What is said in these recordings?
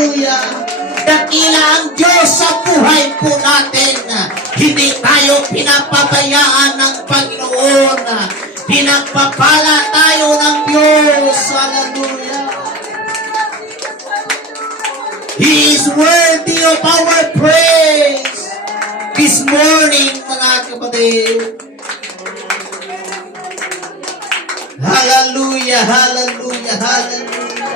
Hallelujah. Dakila ang Diyos sa buhay po natin. Hindi tayo pinapabayaan ng Panginoon. Pinagpapala tayo ng Diyos. Hallelujah. He is worthy of our praise. This morning, mga kapatid. Hallelujah, hallelujah, hallelujah.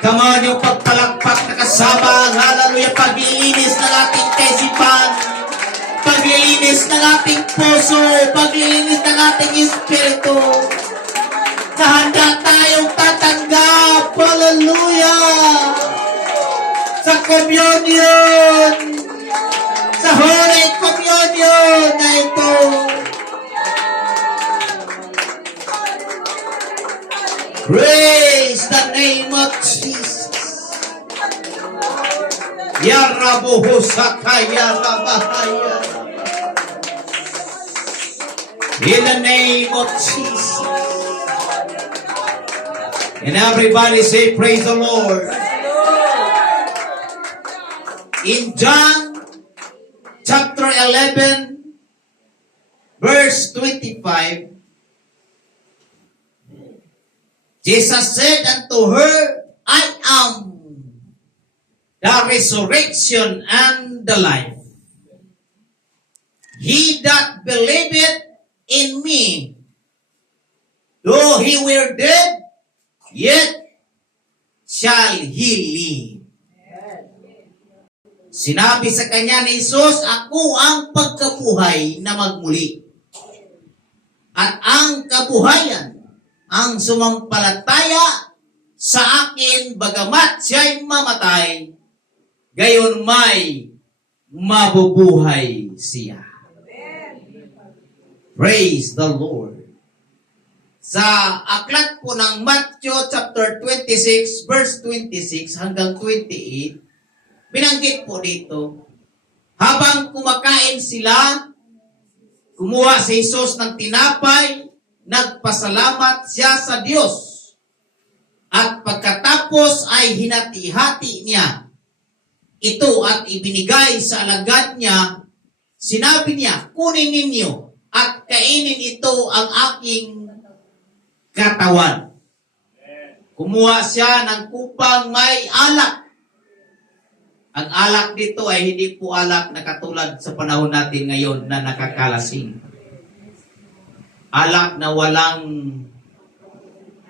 Come on, yung pagpalakpak na kasama. Hallelujah, paglilinis ng ating kaisipan. Paglilinis ng ating puso. Paglilinis ng ating espiritu. Handa tayong tatanggap. Hallelujah. Sa communion. Sa Holy Communion na ito. Praise the name of Jesus. Ya Rabuhu Sakaya Rabahaya. In the name of Jesus. And everybody say, praise the Lord. In John chapter 11, verse 25, Jesus said unto her, I am the resurrection and the life. He that believeth in me, though he were dead, yet shall he live. Sinabi sa kanya ni Jesus, ako ang pagkabuhay na magmuli. At ang kabuhayan, ang sumampalataya sa akin, bagamat siya'y mamatay, gayon may mabubuhay siya. Praise the Lord. Sa aklat po ng Matthew chapter 26, verse 26 hanggang 28, binanggit po dito, habang kumakain sila, kumuha si Jesus ng tinapay, nagpasalamat siya sa Diyos. At pagkatapos ay hinati-hati niya ito at ibinigay sa alagad niya. Sinabi niya, kunin ninyo at kainin ito ang aking katawan. Kumuha siya ng kupang may alak. Ang alak dito ay hindi po alak na katulad sa panahon natin ngayon na nakakalasing. Alak na walang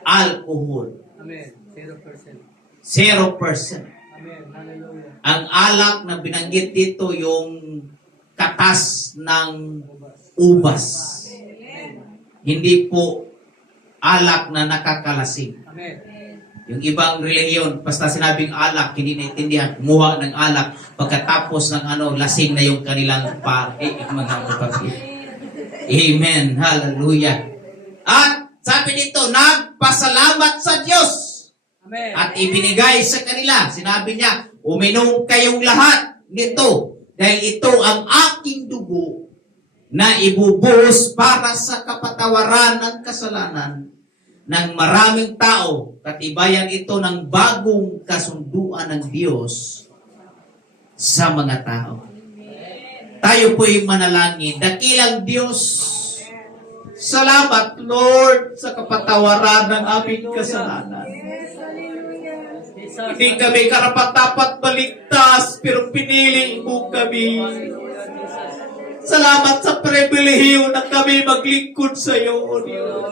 alcohol. Amen. 0%. 0%. Amen. Hallelujah. Ang alak na binanggit dito yung katas ng ubas. Hindi po alak na nakakalasing. Amen. Yung ibang relihiyon, basta sinabing alak, hindi naintindihan, kumuha ng alak, pagkatapos ng lasing na yung kanilang mga kapatid. Amen. Hallelujah. At sabi dito, nagpasalamat sa Diyos. Amen. At ibinigay sa kanila. Sinabi niya, uminom kayong lahat nito dahil ito ang aking dugo na ibubuhos para sa kapatawaran ng kasalanan ng maraming tao. Katibayan ito ng bagong kasunduan ng Diyos sa mga tao. Tayo po'y manalangin. Dakilang Diyos, salamat Lord sa kapatawaran ng aming kasalanan. Hindi kami karapat-dapat baligtas, pero pinili mo kami. Salamat sa pribilehiyo na kami maglingkod sa iyo, O Diyos.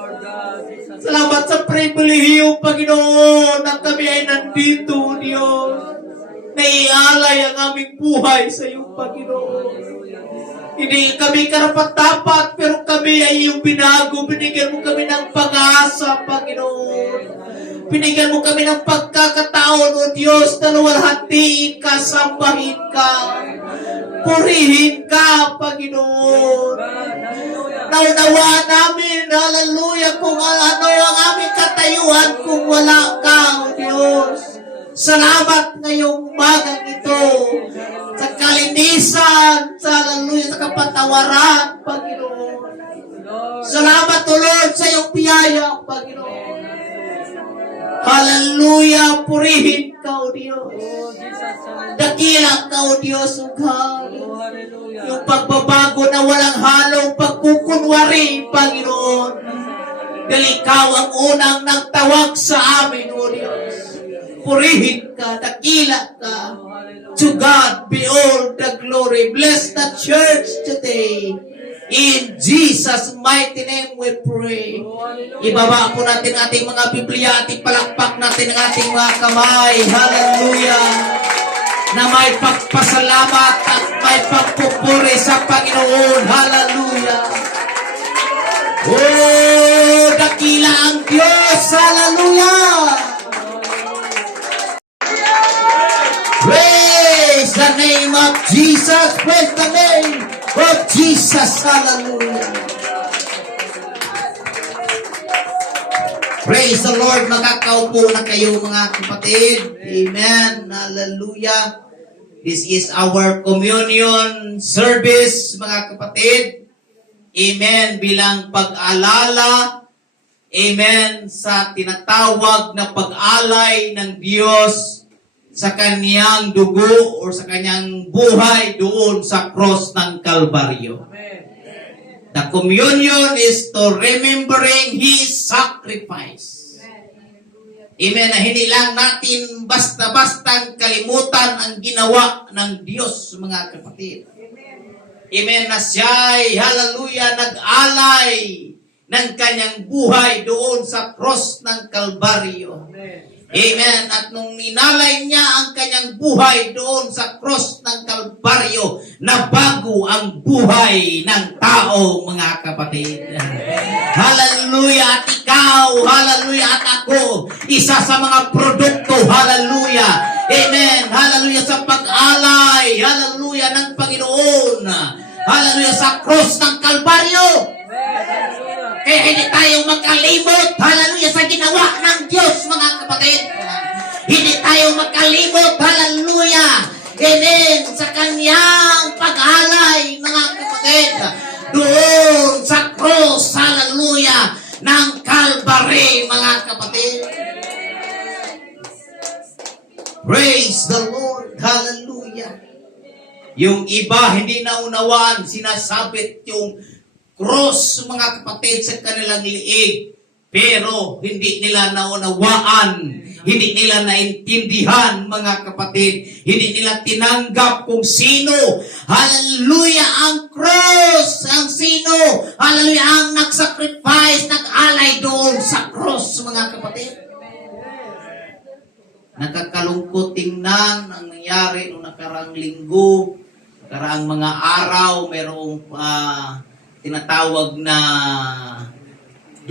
Salamat sa pribilehiyo, Panginoon, na kami ay nandito, O Diyos. Naialay ang aming buhay sa iyo, Panginoon. Hindi kami karapat-dapat, pero kami ay iyong binago. Binigyan mo kami ng pag-asa, Panginoon. Binigyan mo kami ng pagkakataon, O Diyos, na luwalhatiin ka, sambahin ka, purihin ka, Panginoon. Naunawaan namin, hallelujah, kung ano ang aming katayuan kung wala ka, O Diyos. Salamat ngayong umagang ito sa kalinisan, sa hallelujah, sa kapatawaran, Panginoon. Salamat, O Lord, sa iyong biyaya, Panginoon. Hallelujah! Purihin ka, O Diyos. Oh, Jesus. Hallelujah. Dakila ka, O Diyos, O God. Oh, hallelujah. Yung pagbabago na walang halong pagkukunwari, Panginoon. Dahil ikaw ang unang nagtawag sa amin, O Diyos. Purihin ka, dakila ka. Oh, hallelujah. To God be all the glory. Bless the church today. In Jesus' mighty name we pray. Oh, hallelujah. Ibaba po natin ating mga Biblia at ipalakpak natin ang ating mga kamay. Hallelujah! Na may pagpasalamat at may pagpupuri sa Panginoon. Hallelujah! Oh, dakila ang Diyos. Hallelujah! Praise the name of Jesus. Praise the name of Jesus. Hallelujah. Praise the Lord. Makakaupo na kayo mga kapatid. Amen. Hallelujah. This is our communion service mga kapatid. Amen. Bilang pag-alala. Amen. Sa tinatawag na pag-alay ng Diyos sa kanyang dugo o sa kanyang buhay doon sa cross ng Kalbaryo. Amen. The communion is to remembering His sacrifice. Amen. Na hindi lang natin basta-bastang kalimutan ang ginawa ng Diyos, mga kapatid. Amen. Na siya'y, hallelujah, nag-alay ng kanyang buhay doon sa cross ng Kalbaryo. Amen. Amen. At nung inalay niya ang kanyang buhay doon sa cross ng Kalbaryo, nabago ang buhay ng tao, mga kapatid. Hallelujah. At ikaw, hallelujah, at ako, isa sa mga produkto, hallelujah. Amen. Hallelujah sa pag-alay, hallelujah, ng Panginoon. Hallelujah sa cross ng Kalbaryo. Kaya hindi tayo makalimot, hallelujah, sa ginawa ng Diyos, mga kapatid. Hindi tayo makalimot, hallelujah, amen, sa kanyang pag-alay, mga kapatid, doon sa cross, hallelujah, ng Calvary, mga kapatid. Praise the Lord, hallelujah. Yung iba, hindi naunawaan, sinasabit yung cross, mga kapatid, sa kanilang liig. Pero hindi nila naunawaan, hindi nila naintindihan, mga kapatid. Hindi nila tinanggap kung sino, hallelujah, ang cross, ang sino, hallelujah, ang nagsacrifice, nag-alay doon sa cross, mga kapatid. Nakakalungkot tingnan ang nangyari noong nakaraang linggo, nakaraang mga araw, merong tinatawag na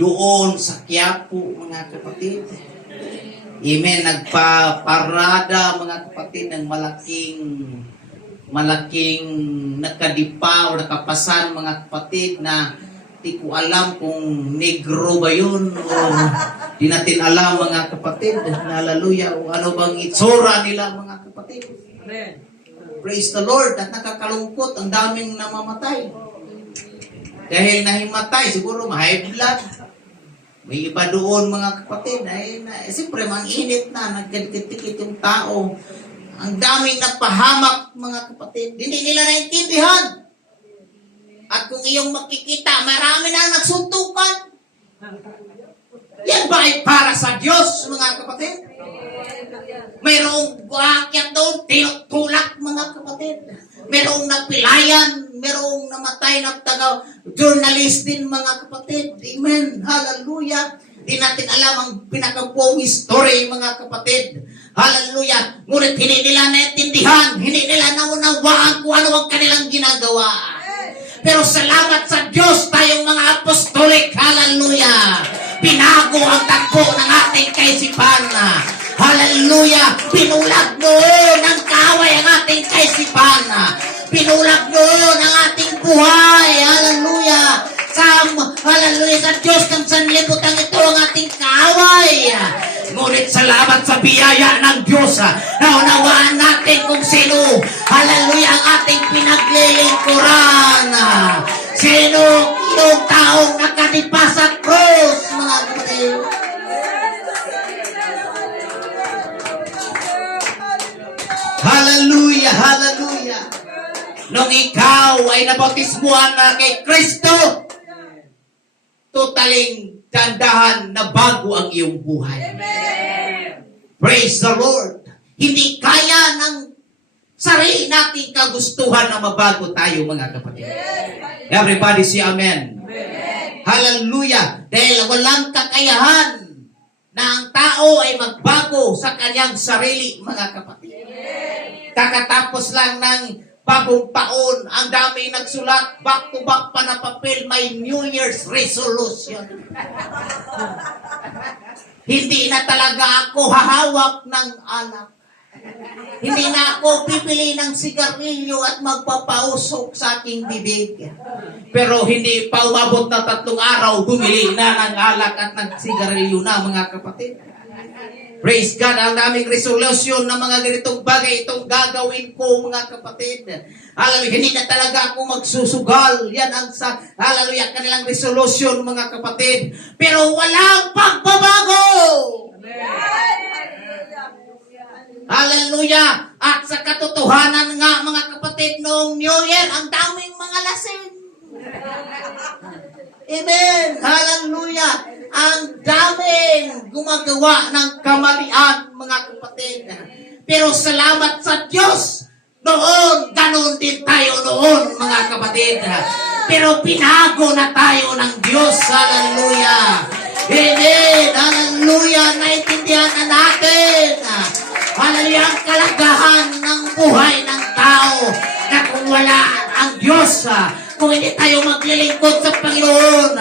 doon sa Quiapo, mga kapatid. Amen. Nagpaparada, mga kapatid, ng malaking nakadipa o nakapasan, mga kapatid, na di ko alam kung negro ba yun o di natin alam, mga kapatid. Hallelujah. O ano bang itsura nila, mga kapatid. Amen. Praise the Lord. At nakakalungkot, ang daming namamatay. Dahil nahimatay, siguro high blood. May iba doon, mga kapatid. Siyempre, mang init na, nagkadikit-dikit yung tao. Ang daming napahamak, mga kapatid. Hindi nila naintindihan. At kung iyong makikita, marami na nagsuntukan. Yan ba ay para sa Diyos, mga kapatid? Mayroong buhakyat doon, tinutulak, mga kapatid. Mayroong napilayan, mayroong namatay na journalist din, mga kapatid. Amen. Hallelujah. Di natin alam ang pinakabuong story, mga kapatid. Hallelujah. Ngunit hindi nila naintindihan, hindi nila naunawaan kung ano ang kanilang ginagawa. Pero salamat sa Diyos, tayong mga apostolik, hallelujah. Pinago ang takbo ng ating kaisipan. Hallelujah. Pinulag noon ang kaaway ang ating kaisipan. Pinulag noon ang ating buhay. Hallelujah. Hallelujah. Sa Diyos ng sanlibutan ito ang ating kaaway. Ngunit salamat sa biyaya ng Diyos. Naunawaan natin kung sino, hallelujah, ang ating pinaglilingkuran. Sino yung taong nakatipa sa cross, mga kapatid. Hallelujah, hallelujah. Nung ikaw ay nabautismuhan na kay Kristo, totaling tandahan na bago ang iyong buhay. Praise the Lord. Hindi kaya ng sarili nating kagustuhan na mabago tayo, mga kapatid. Everybody say amen. Hallelujah. Dahil walang kakayahan na ang tao ay magbago sa kanyang sarili, mga kapatid. Kakatapos lang ng bagong taon, ang dami nagsulat, back-to-back pa na papel, may New Year's resolution. Hindi na talaga ako hahawak ng alak. Hindi na ako bibili ng sigarilyo at magpapausok sa aking bibig. Pero hindi pa umabot na 3 araw, bumili na ng alak at ng sigarilyo na, mga kapatid. Praise God, ang daming resolution na mga ganitong bagay itong gagawin ko, mga kapatid. Hallelujah, hindi na talaga ako magsusugal. Yan ang hallelujah, kanilang resolution, mga kapatid. Pero walang pagbabago. Hallelujah. At sa katotohanan nga, mga kapatid, noong New Year, ang daming mga lasing. Amen. Hallelujah. Ang daming gumagawa ng kamalian, mga kapatid. Pero salamat sa Diyos, noon, ganun din tayo noon, mga kapatid. Pero pinago na tayo ng Diyos. Hallelujah. Amen. Hallelujah. Naintindihan na natin. Hallelujah. Ang kalagahan ng buhay ng tao na kung wala ang Diyos, kung hindi tayo maglilingkod sa Panginoon,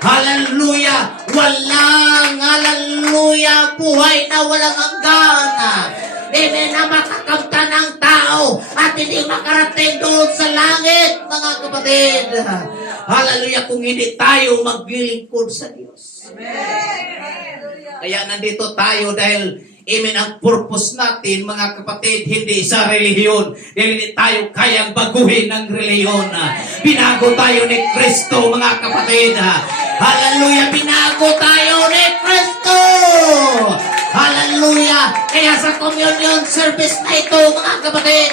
hallelujah, walang, hallelujah, buhay na walang hanggan. Amen, na makakamtan ng tao at hindi makarating doon sa langit, mga kapatid. Hallelujah, kung hindi tayo maglilingkod sa Diyos. Kaya nandito tayo dahil amen, ang purpose natin, mga kapatid, hindi sa relihiyon. Dahil hindi tayo kayang baguhin ng relihiyon. Binago tayo ni Kristo, mga kapatid. Hallelujah, binago tayo ni Kristo. Hallelujah. Kaya sa communion service na ito, mga kapatid,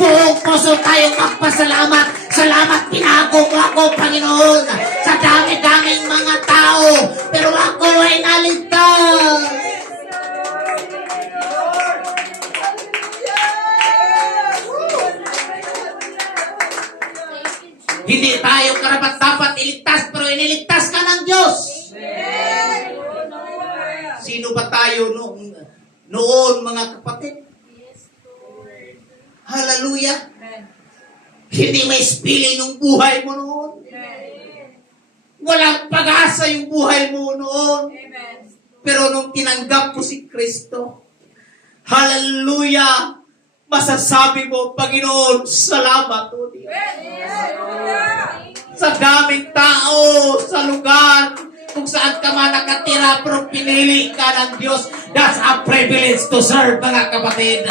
buong puso tayong magpasalamat. Salamat, binago mo ako, Panginoon, sa dami-daming mga tao. Pero ako ay naligtas. Hindi tayo karapat-dapat iligtas, pero iniligtas ka ng Diyos. Sino ba tayo noon, mga kapatid? Hallelujah. Hindi may spilling ng buhay mo noon. Walang pag-asa yung buhay mo noon. Pero nung tinanggap ko si Kristo, hallelujah, masasabi mo, Panginoon, salamat o Diyos. Sa daming tao, sa lugar, kung saan ka man nakatira, pero pinili ka ng Diyos. That's a privilege to serve, mga kapatid.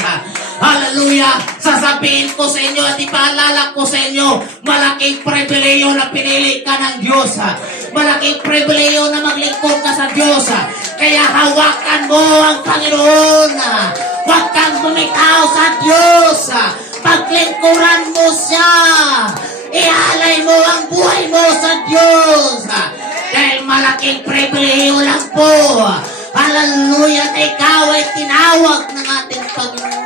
Hallelujah! Sasabihin ko sa inyo at ipaalala ko sa inyo, malaking pribileyo na pinili ka ng Diyos. Malaking pribileyo na maglingkod ka sa Diyos. Kaya hawakan mo ang Panginoon. Huwag kang bumitaw sa Diyos. Paglingkuran mo siya. Ialay mo ang buhay mo sa Diyos. Dahil malaking pribileyo lang po. Hallelujah, na ikaw ay tinawag ng ating Panginoon.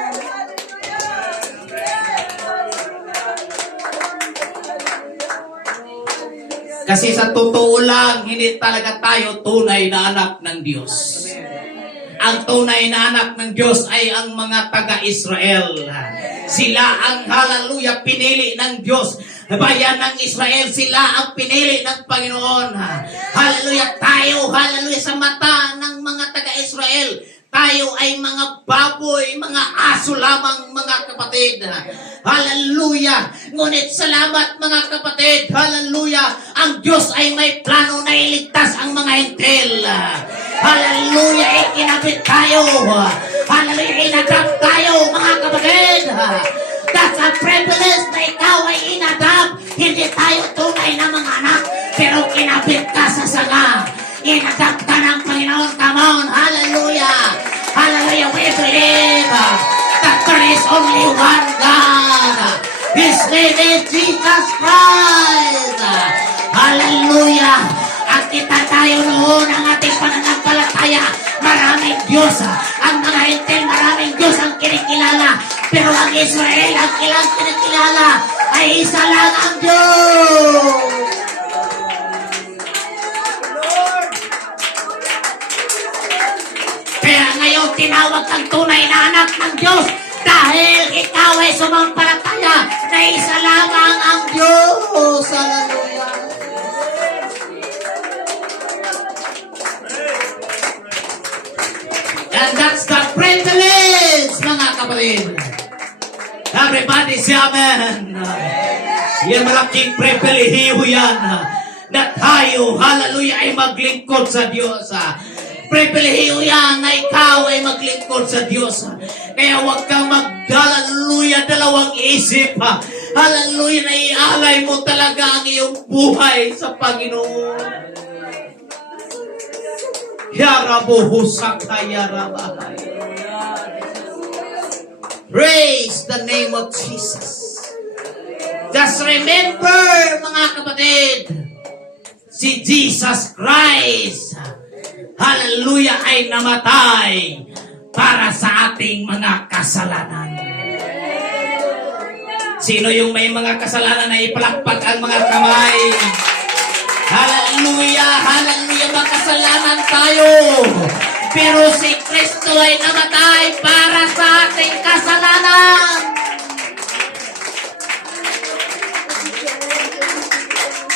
Kasi sa totoo lang, hindi talaga tayo tunay na anak ng Diyos. Ang tunay na anak ng Diyos ay ang mga taga-Israel. Sila ang, hallelujah, pinili ng Diyos. Bayan ng Israel, sila ang pinili ng Panginoon. Hallelujah, tayo, hallelujah, sa mata ng mga taga-Israel, tayo ay mga baboy, mga aso lamang, mga kapatid. Hallelujah. Ngunit salamat, mga kapatid. Hallelujah. Ang Diyos ay may plano na iligtas ang mga hintil. Hallelujah. Ikinabit tayo. Hallelujah. Inadapt tayo, mga kapatid. That's a privilege na ikaw ay inadapt. Hindi tayo tunay na mga anak, pero kinabit ka sa sanga. Inadapt ka ng Panginoon. Come on. Hallelujah. Hallelujah. We believe that there is only one God. His name is Jesus Christ. Hallelujah. At itatayo noon ang ating pananampalataya. Maraming Diyos. Ang mga Hintil, maraming Diyos ang kinikilala. Pero ang Israel, ang ilang kinikilala ay isa lang ang Diyos. Kaya ngayon tinawag kang tunay na anak ng Diyos dahil ikaw ay sumampalataya na isa lamang ang Diyos. Hallelujah. And that's the privilege, mga kapatid. Everybody say amen. Yan malaking pribilehiyo yan na tayo, hallelujah, ay maglingkod sa Diyos. Pribilehiyo yan na ikaw ay maglingkod sa Diyos. Kaya huwag kang hallelujah, dalawang isip. Hallelujah, na ialay mo talaga ang iyong buhay sa Panginoon. Praise the name of Jesus. Just remember, mga kapatid, si Jesus Christ, hallelujah, ay namatay para sa ating mga kasalanan. Sino yung may mga kasalanan na ipalakpak ang mga kamay? Hallelujah, hallelujah, makasalanan tayo. Pero si Kristo ay namatay para sa ating kasalanan.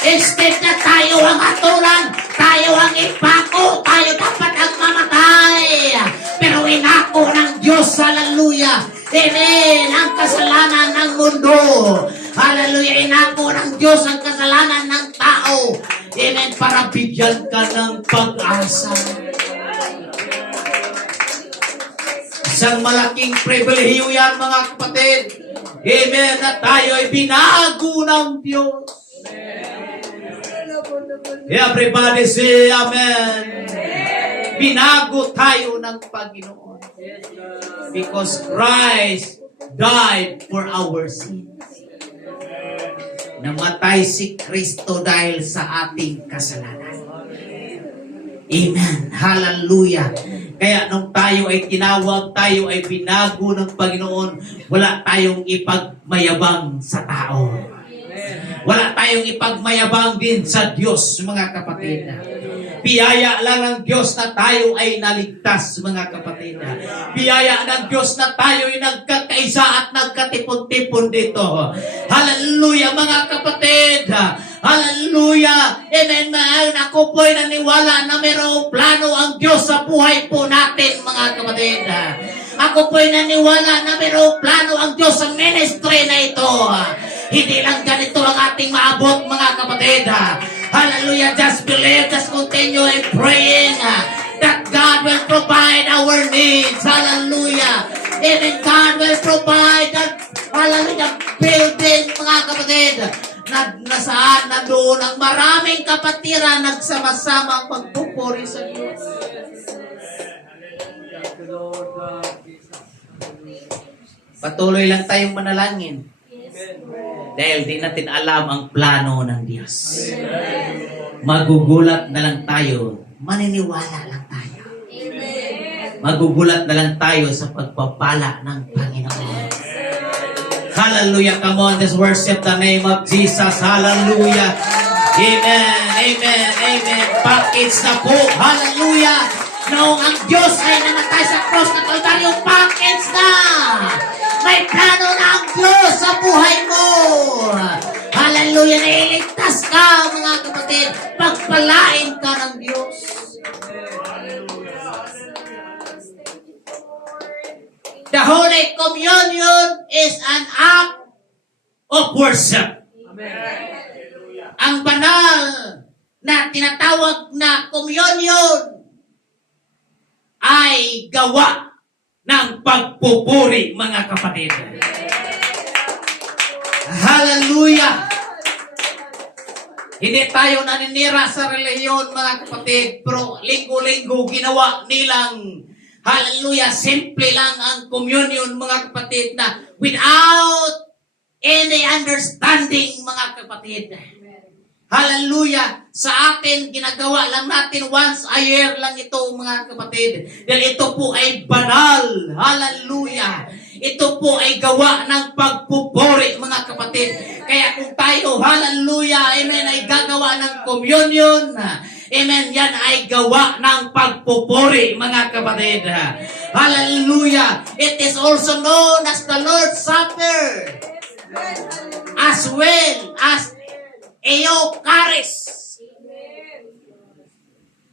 Instead na tayo ang hatulan, tayo ang ipako, tayo dapat ang mamatay. Pero inako ng Diyos, hallelujah. Amen, ang kasalanan ng mundo. Hallelujah, inako ng Diyos ang kasalanan ng tao. Amen, para bigyan ka ng pag-asa. Isang malaking pribilehiyo yan, mga kapatid. Amen, na tayo ay binago ng Diyos. Everybody say amen. Binago tayo ng Panginoon. Because Christ died for our sins. Namatay si Kristo dahil sa ating kasalanan. Amen. Hallelujah. Kaya nung tayo ay tinawag, tayo ay binago ng Panginoon, wala tayong ipagmayabang sa tao. Wala tayong ipagmayabang din sa Diyos, mga kapatid. Biyaya lang ng Diyos na tayo ay naligtas, mga kapatid. Biyaya ng Diyos na tayo ay nagkakaisa at nagkatipon-tipon dito. Hallelujah, mga kapatid. Hallelujah. Amen. Ako po'y naniwala na mayroong plano ang Diyos sa buhay po natin, mga kapatid. Ako po'y naniwala na mayroong plano ang Diyos sa ministry na ito. Hindi lang ganito ang ating maabot, mga kapatid. Hallelujah. Just believe, just continue in praying that God will provide our needs. Hallelujah. Amen. God will provide that, hallelujah, building, mga kapatid. Na saan, na doon ang maraming kapatiran nagsama-sama ang pagpupuri sa Diyos. Patuloy lang tayong manalangin. Dahil di natin alam ang plano ng Diyos. Magugulat na lang tayo. Maniniwala lang tayo. Magugulat na lang tayo sa pagpapala ng Panginoon. Hallelujah. Come on, let's worship the name of Jesus. Hallelujah. Amen. Amen. Amen. Package na po. Hallelujah. Noong ang Diyos ay namatay sa cross ng Kalbaryo, package na. May plano na ang Diyos sa buhay mo. Hallelujah. Nailigtas ka, mga kapatid. Pagpalain ka ng Diyos. The Holy Communion is an act of worship. Ang banal na tinatawag na communion ay gawa ng pagpupuri, mga kapatid. Hallelujah! Hindi tayo naninira sa reliyon, mga kapatid, pero linggo-linggo ginawa nilang, Hallelujah, simple lang ang communion mga kapatid na without any understanding mga kapatid. Hallelujah, sa atin ginagawa lang natin once a year lang ito mga kapatid. Dahil ito po ay banal. Hallelujah. Ito po ay gawa ng pagpupuri mga kapatid. Kaya kung tayo, hallelujah, amen, ay gagawa ng communion, amen, yan ay gawa ng pagpupuri mga kapatid. Hallelujah. It is also known as the Lord's Supper, as well as Eucharist.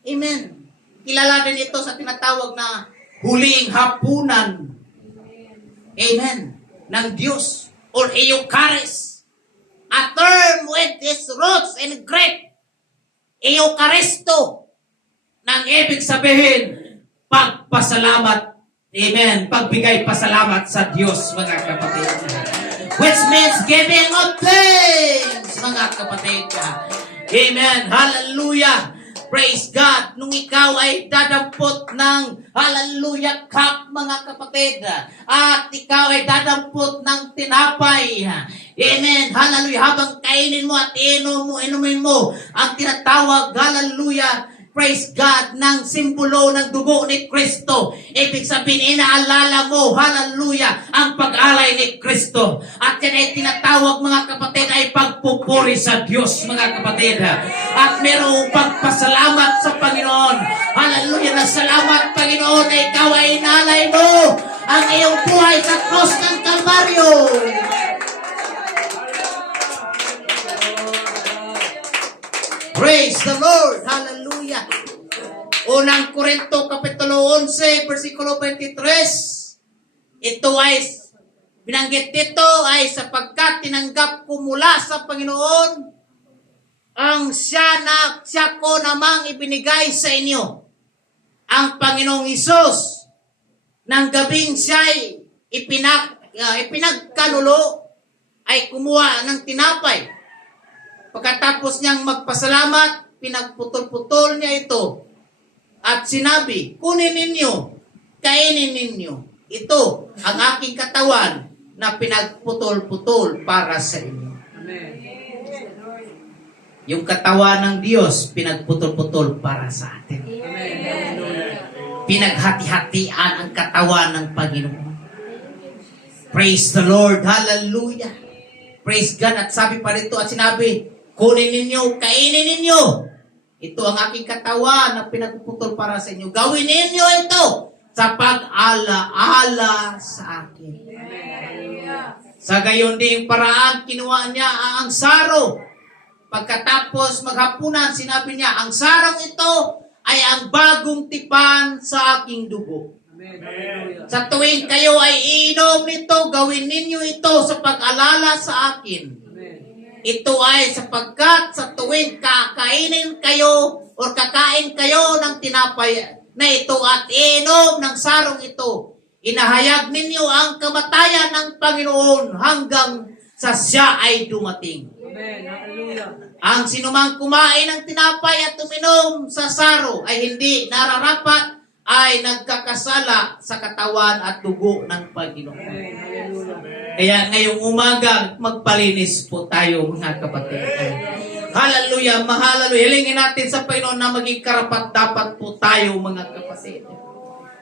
Amen. Kilala din ito sa tinatawag na huling hapunan. Amen. Ng Diyos or Eucharist. A term with its roots in Greek. Eucharisto. Nang ibig sabihin, pagpasalamat. Amen. Pagbigay pasalamat sa Diyos, mga kapatid. Which means giving of thanks, mga kapatid. Amen. Hallelujah. Praise God. Nung ikaw ay dadampot ng hallelujah cup, mga kapatid, at ikaw ay dadampot ng tinapay. Amen. Hallelujah. Habang kainin mo at inumin mo ang tinatawag, hallelujah, praise God, ng simbolo ng dugo ni Kristo. Ibig sabihin, inaalala mo, hallelujah, ang pag-alay ni Kristo. At yan ay tinatawag, mga kapatid, ay pagpupuri sa Diyos, mga kapatid. At merong pagpasalamat sa Panginoon. Hallelujah, na salamat, Panginoon, na ikaw ay inalay mo ang iyong buhay sa cross ng Kalbaryo. Praise the Lord. Hallelujah. Unang Korinto Kapitulo 11, versikulo 23. Ito ay, binanggit dito ay sapagkat tinanggap ko mula sa Panginoon ang siya ko namang ibinigay sa inyo. Ang Panginoong Hesus ng gabing siya'y ipinagkanulo ay kumuha ng tinapay. Pagkatapos niyang magpasalamat, pinagputol-putol niya ito. At sinabi, kunin ninyo, kainin ninyo. Ito ang aking katawan na pinagputol-putol para sa inyo. Amen. Yung katawan ng Diyos, pinagputol-putol para sa atin. Amen. Pinaghati-hatian ang katawan ng Panginoon. Praise the Lord. Hallelujah. Praise God. At sabi pa rito, at sinabi, kunin ninyo, kainin ninyo. Ito ang aking katawan na pinagpuputol para sa inyo. Gawin ninyo ito sa pag-ala-ala sa akin. Sa gayon ding paraan, kinuha niya ang saro. Pagkatapos maghapunan, sinabi niya, ang sarong ito ay ang bagong tipan sa aking dugo. Amen. Sa tuwing kayo ay iinom nito, gawin ninyo ito sa pag-alala sa akin. Ito ay sapagkat sa tuwing kakain kayo ng tinapay na ito at iinom ng sarong ito, inahayag ninyo ang kamatayan ng Panginoon hanggang sa siya ay dumating. Amen. Hallelujah. Ang sinumang kumain ng tinapay at uminom sa saro ay hindi nararapat ay nagkakasala sa katawan at dugo ng Panginoon. Amen. Hallelujah. Kaya ngayong umaga, magpalinis po tayo mga kapatid. Hallelujah, hallelujah. Hilingin natin sa Panginoon na maging karapat-dapat po tayo mga kapatid.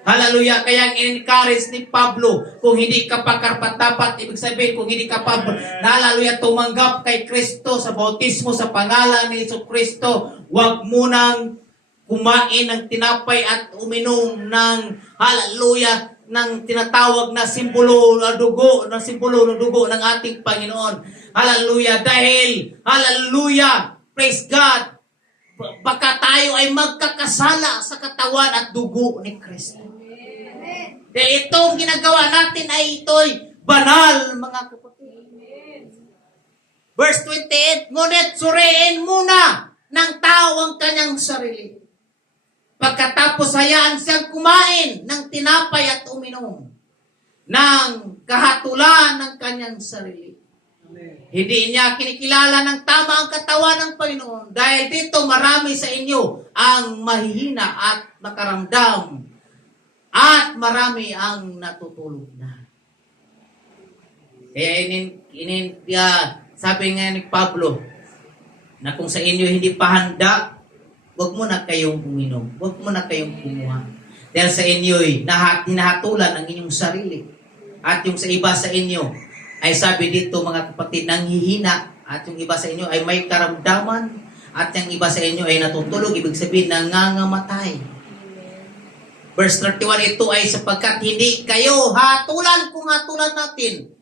Hallelujah. Kaya ang encourage ni Pablo, kung hindi ka pa karapat-dapat, ibig sabihin, kung hindi ka pa, hallelujah, tumanggap kay Kristo sa bautismo sa pangalan ni Jesu Kristo, huwag munang kumain ng tinapay at uminom ng, hallelujah, ng tinatawag na simbolo ng dugo ng ating Panginoon. Hallelujah. Dahil, hallelujah, praise God, baka tayo ay magkakasala sa katawan at dugo ni Kristo. Dahil itong ginagawa natin ay ito'y banal, mga kapatid. Verse 28, ngunit suriin muna ng tao ang kanyang sarili. Pagkatapos hayaan siyang kumain ng tinapay at uminom ng kahatulan ng kanyang sarili. Amen. Hindi niya kinikilala ng tama ang katawan ng Panginoon. Dahil dito marami sa inyo ang mahihina at nakaramdam at marami ang natutulog na. Kaya sabi nga ni Pablo, na kung sa inyo hindi pa handa, huwag mo na kayong uminom. Huwag mo na kayong kumuha. Dahil sa inyo'y hinahatulan ang inyong sarili. At yung sa iba sa inyo, ay sabi dito mga kapatid, nanghihina. At yung iba sa inyo ay may karamdaman. At yung iba sa inyo ay natutulog. Ibig sabihin, nangangamatay. Verse 31, ito ay sapagkat hindi kayo hatulan kung hatulan natin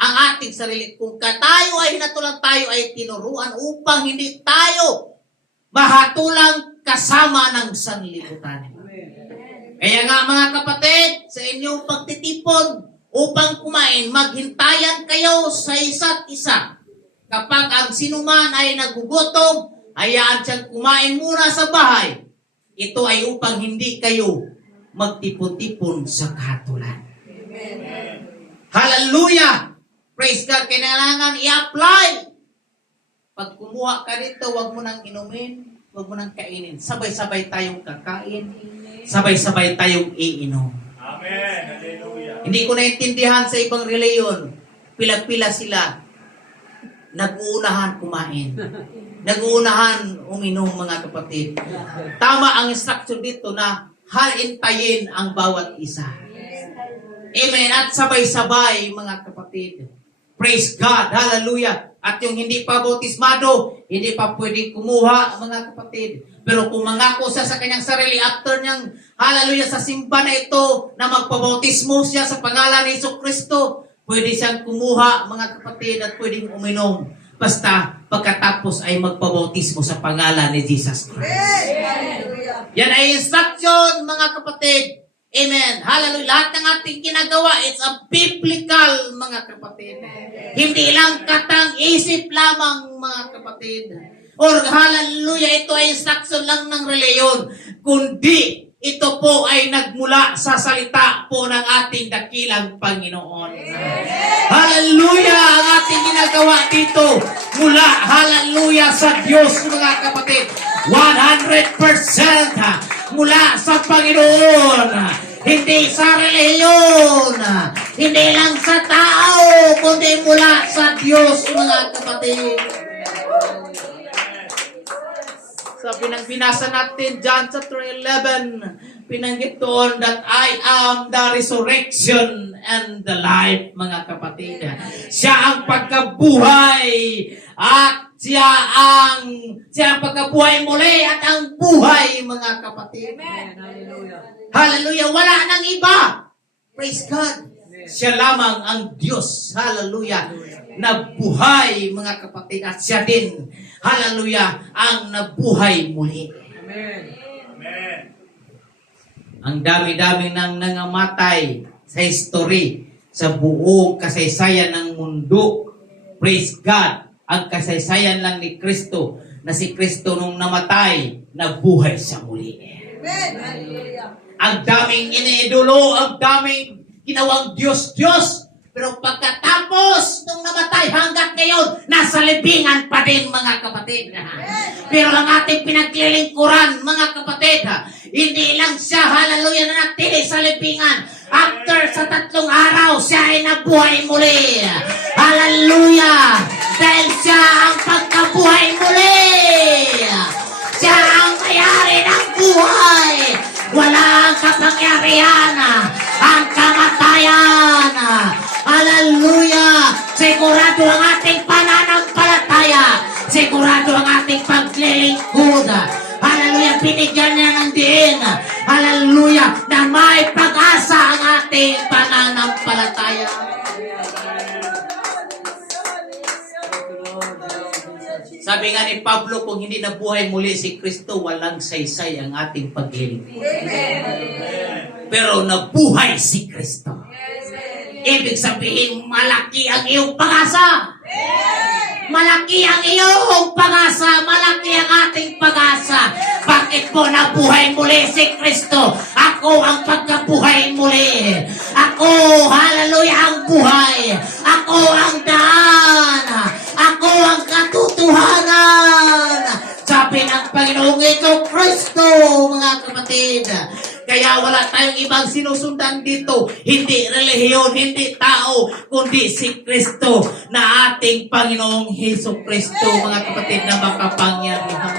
ang ating sarili. Kung tayo ay hinatulan, tayo ay tinuruan upang hindi tayo mahatulang kasama ng sanlibutan. Kaya nga mga kapatid, sa inyong pagtitipon upang kumain, maghintayan kayo sa isa't isa. Kapag ang sinuman ay nagugutom, hayaan siyang kumain muna sa bahay. Ito ay upang hindi kayo magtipon-tipon sa kahatulan. Hallelujah! Praise God! Kailangan i-apply. Pag kumuha ka dito, huwag mo nang inumin, huwag mo nang kainin. Sabay-sabay tayong kakain. Sabay-sabay tayong iinom. Amen. Hallelujah. Hindi ko naintindihan sa ibang reliyon. Pila-pila sila. Nag-uunahan kumain. Nag-uunahan uminom, mga kapatid. Tama ang instruction dito na haintayin ang bawat isa. Amen. At sabay-sabay, mga kapatid. Praise God. Hallelujah. At yung hindi pa bautismado, hindi pa pwedeng kumuha, mga kapatid. Pero kung mangako siya sa kanyang sarili, after niyang, hallelujah, sa simba na ito, na magpabautismo siya sa pangalan ni Jesucristo, pwede siyang kumuha, mga kapatid, at pwedeng uminom. Basta, pagkatapos ay magpabautismo sa pangalan ni Jesus Christ. Yan ay instruction, mga kapatid. Amen. Hallelujah. Lahat ng ating ginagawa, it's a biblical, mga kapatid. Hindi lang katang-isip lamang, mga kapatid. Or hallelujah, ito ay instruction lang ng reliyon. Kundi, ito po ay nagmula sa salita po ng ating dakilang Panginoon. Hallelujah! Ang ating ginagawa dito, mula, hallelujah, sa Diyos, mga kapatid. 100% mula sa Panginoon. Hindi sa reliyon. Hindi lang sa tao, kundi mula sa Diyos, mga kapatid. Sabi ng binasa natin, John chapter 11, pinanggit doon that I am the resurrection and the life, mga kapatid. Siya ang pagkabuhay at siya ang pagkabuhay muli at ang buhay, mga kapatid. Hallelujah. Hallelujah. Wala nang iba. Praise God. Siya lamang ang Diyos. Hallelujah. Nabuhay, mga kapatid. At siya din, hallelujah, ang nabuhay muli. Amen. Amen. Ang dami-dami nang nangamatay sa history, sa buong kasaysayan ng mundo. Praise God. Ang kasaysayan lang ni Kristo, na si Kristo nung namatay, nabuhay siya muli. Amen. Hallelujah. Ang daming iniidolo, ang daming ginawang Diyos. Pero pagkatapos nung namatay hanggat ngayon, nasa libingan pa din, mga kapatid. Pero ang ating pinaglilingkuran, mga kapatid, hindi lang siya, hallelujah, na natili sa libingan. After sa 3 araw, siya ay nabuhay muli. Hallelujah! Dahil siya ang pagkabuhay muli. Siya ang mayari ng buhay. Walang kapangyarihan ang kamatayan. Hallelujah! Sigurado ang ating pananampalataya. Sigurado ang ating paglilingkod. Hallelujah! Binigyan niya ng diin. Hallelujah! Na may pag-asa ang ating pananampalataya. Sabi nga ni Pablo, kung hindi nabuhay muli si Kristo, walang saysay ang ating paglilingkod. Pero nabuhay si Kristo. Ibig sabihin, malaki ang iyong pag-asa. Malaki ang iyong pag-asa. Malaki ang ating pag-asa. Bakit po nabuhay muli si Kristo? Ako ang pagkabuhay muli. Ako, hallelujah, ang buhay. Ako ang daan. Ako ang katotohanan. Sabi ng Panginoong ito, Kristo, mga kapatid. Kaya wala tayong ibang sinusundan dito. Hindi relihiyon, hindi tao, kundi si Kristo na ating Panginoong Hesus Kristo, mga kapatid na makapangyarihan.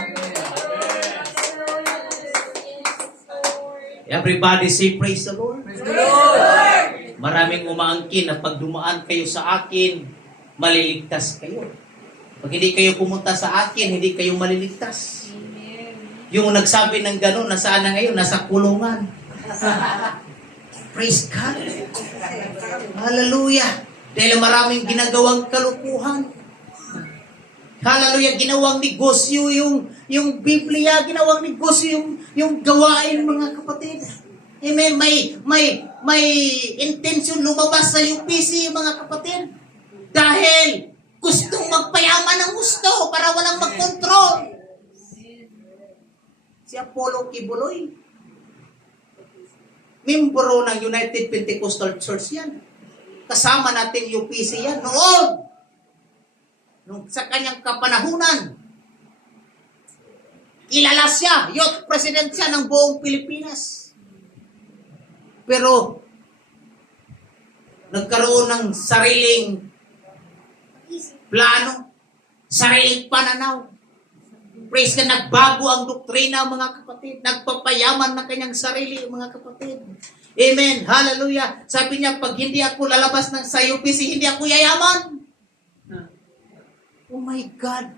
Everybody say praise the Lord. Maraming umaangkin na pag dumaan kayo sa akin, maliligtas kayo. Pag hindi kayo pumunta sa akin, hindi kayo maliligtas. Yung nagsabi ng gano'n, nasaan na ngayon? Nasa kulungan. Praise God. Hallelujah. Dahil maraming ginagawang kalukuhan. Hallelujah. Ginawang negosyo yung Biblia, ginawang negosyo yung gawain, mga kapatid. Amen. May intention lumabas sa UPC, mga kapatid. Dahil gustong magpayaman ng gusto para walang magkontrol. Si Apollo Kibuloy, membro ng United Pentecostal Church yan. Kasama natin UPC yan noon. Nung sa kanyang kapanahunan, kilala siya, youth president siya ng buong Pilipinas. Pero, nagkaroon ng sariling plano, sariling pananaw. Praise God, nagbago ang doktrina, mga kapatid. Nagpapayaman ng kanyang sarili, mga kapatid. Amen. Hallelujah. Sabi niya, pag hindi ako lalabas sa UPC, hindi ako yayaman. Oh my God.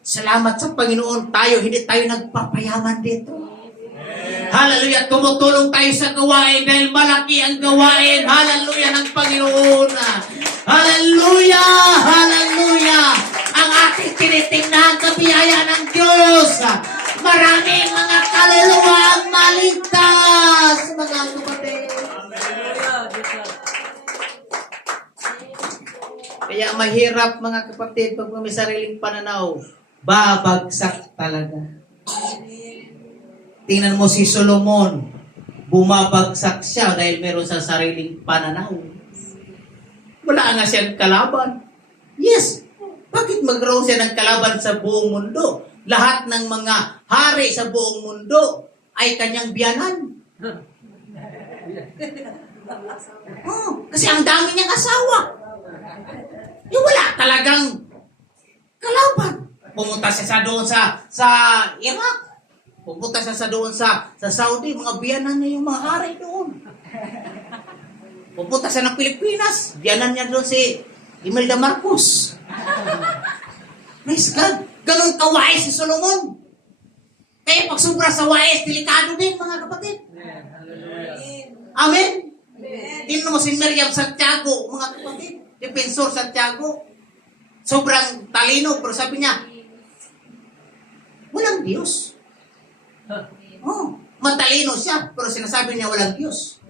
Salamat sa Panginoon. Hindi tayo nagpapayaman dito. Hallelujah. Tumutulong tayo sa gawain dahil malaki ang gawain. Hallelujah ng Panginoon. Hallelujah. Hallelujah. Ang ating tinitingnan sa biyaya ng Diyos. Maraming mga kaluluwa ang maligtas, mga kapatid. Kaya mahirap, mga kapatid, pag may sariling pananaw, babagsak talaga. Tingnan mo si Solomon, bumabagsak siya dahil meron sa sariling pananaw. Wala nga siyang kalaban. Yes, bakit magkaroon siya ng kalaban sa buong mundo? Lahat ng mga hari sa buong mundo ay kanyang biyanan. Kasi ang dami niyang asawa. Yung wala talagang kalaban. Pumunta siya doon sa Iraq. Pumunta siya doon sa Saudi. Mga biyanan niya yung mga hari doon. Pupunta siya ng Pilipinas. Biyanan niya doon si Imelda Marcos. Praise God. Ganun kawais si Solomon. Kaya pag sobra sa wais, delikado din, mga kapatid. Amen? Tingnan mo si Miriam Santiago, mga kapatid. Defensor Santiago. Sobrang talino, pero sabi niya, walang Diyos. Matalino siya, pero sinasabi niya walang Diyos.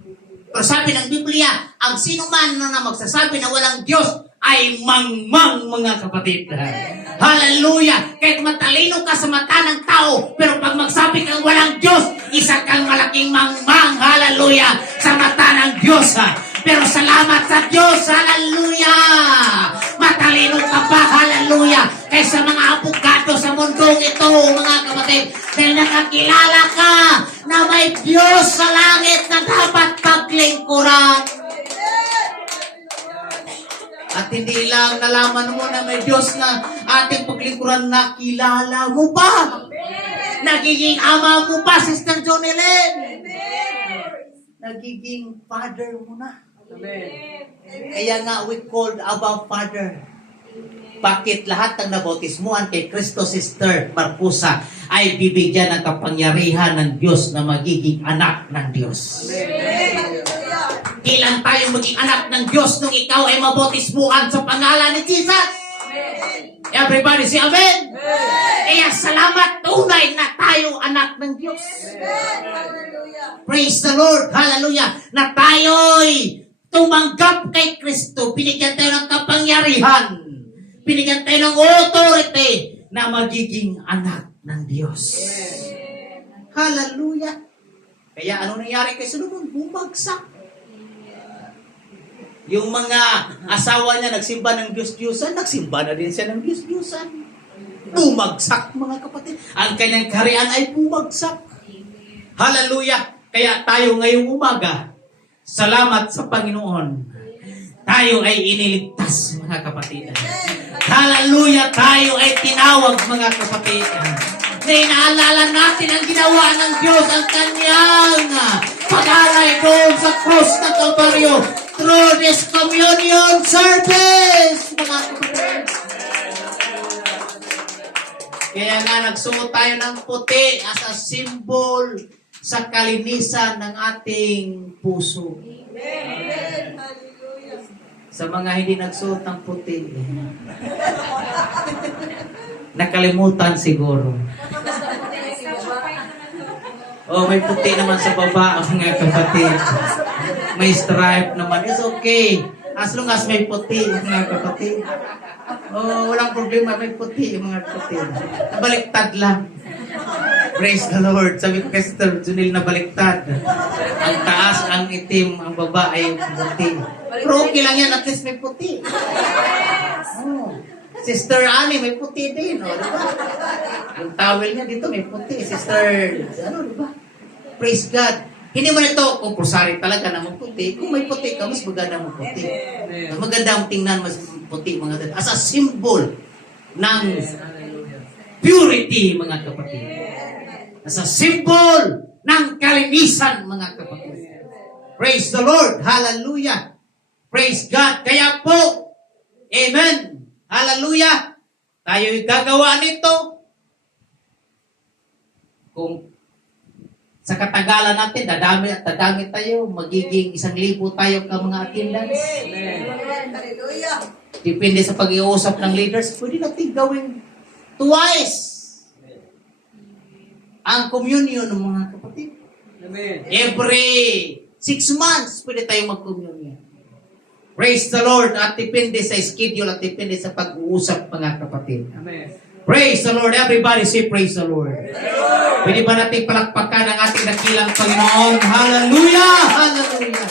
Pero sabi ng Biblia, ang sino man na magsasabi na walang Diyos ay mangmang, mga kapatid. Hallelujah! Kahit matalino ka sa mata ng tao, pero pag magsabi kang walang Diyos, isa kang malaking mangmang, hallelujah, sa mata ng Diyos. Pero salamat sa Diyos, hallelujah! Matalino ka pa, hallelujah, kaysa mga abogado sa mundong ito, mga kapatid, dahil nakakilala ka na may Diyos sa langit na dapat paglingkuran. At hindi lang nalaman mo na may Diyos na ating paglingkuran, nakilala mo pa. Nagiging ama mo pa, Sister Jonelyn. Nagiging father mo na. Kaya nga we called Abba Father. Bakit lahat ng nabautismuhan kay Kristo, Sister Marcusa, ay bibigyan ng kapangyarihan ng Diyos na magiging anak ng Diyos. Ilan tayo maging anak ng Diyos nung ikaw ay mabautismuhan sa pangalan ni Jesus? Everybody say amen? Kaya salamat, tunay na tayo anak ng Diyos. Praise the Lord, hallelujah, na tayo'y tumanggap kay Kristo. Binigyan tayo ng kapangyarihan. Binigyan tayo ng authority na magiging anak ng Diyos. Hallelujah. Kaya ano nangyari kay Solomon? Bumagsak. Yung mga asawa niya nagsimba ng Diyos-Diyosan, nagsimba na din siya ng Diyos-Diyosan. Bumagsak, mga kapatid. Ang kanyang kaharian ay bumagsak. Hallelujah. Kaya tayo ngayong umaga, salamat sa Panginoon. Tayo ay iniligtas, mga kapatid. Hallelujah, tayo ay tinawag, mga kapatid. Na inaalala natin ang ginawa ng Diyos, ang kanyang pag-alay doon sa cross ng Kalbaryo through this communion service, mga kapatid. Kaya nga nagsuot tayo ng puti as a symbol sa kalinisan ng ating puso. Amen. Hallelujah. Sa mga hindi nagsuot ng puti, nakalimutan siguro. Oh, may puti naman sa baba, mga kapatid. May stripe naman. It's okay. As long as may puti, mga kapatid. Oh, walang problema. May puti, mga kapatid. Nabaliktad lang. Praise the Lord. Sabi ko kay Sister Junil, nabaliktad. Ang taas, ang itim, ang baba ay puti. Pero okay lang yan, at least may puti. Oh. Sister Annie, may puti din, oh, diba? Yung towel niya dito, may puti. Sister, diba? Praise God. Hindi man ito compulsory talaga na maputi. Kung may puti ka, mas maganda maputi. Amen. Mas maganda ang tingnan, mas puti, mga kapatid. As a symbol ng Hallelujah. purity, mga kapatid. As a symbol ng kalinisan, mga kapatid. Praise the Lord. Hallelujah. Praise God. Kaya po, amen. Hallelujah. Tayo'y gagawa nito. Kung sa katagalan natin, dadami at dadami tayo, magiging 1,000 tayo ka mga attendance. Amen. Hallelujah. Depende sa pag-iusap ng leaders, pwede natin gawin twice ang communion ng mga kapatid. Amen. Every 6 months, pwede tayong mag-communion. Praise the Lord. At depende sa schedule at depende sa pag-uusap, mga kapatid. Amen. Praise the Lord. Everybody say praise the Lord. Pwede ba natin palakpakan ang ating dakilang Panginoon? Hallelujah! Hallelujah!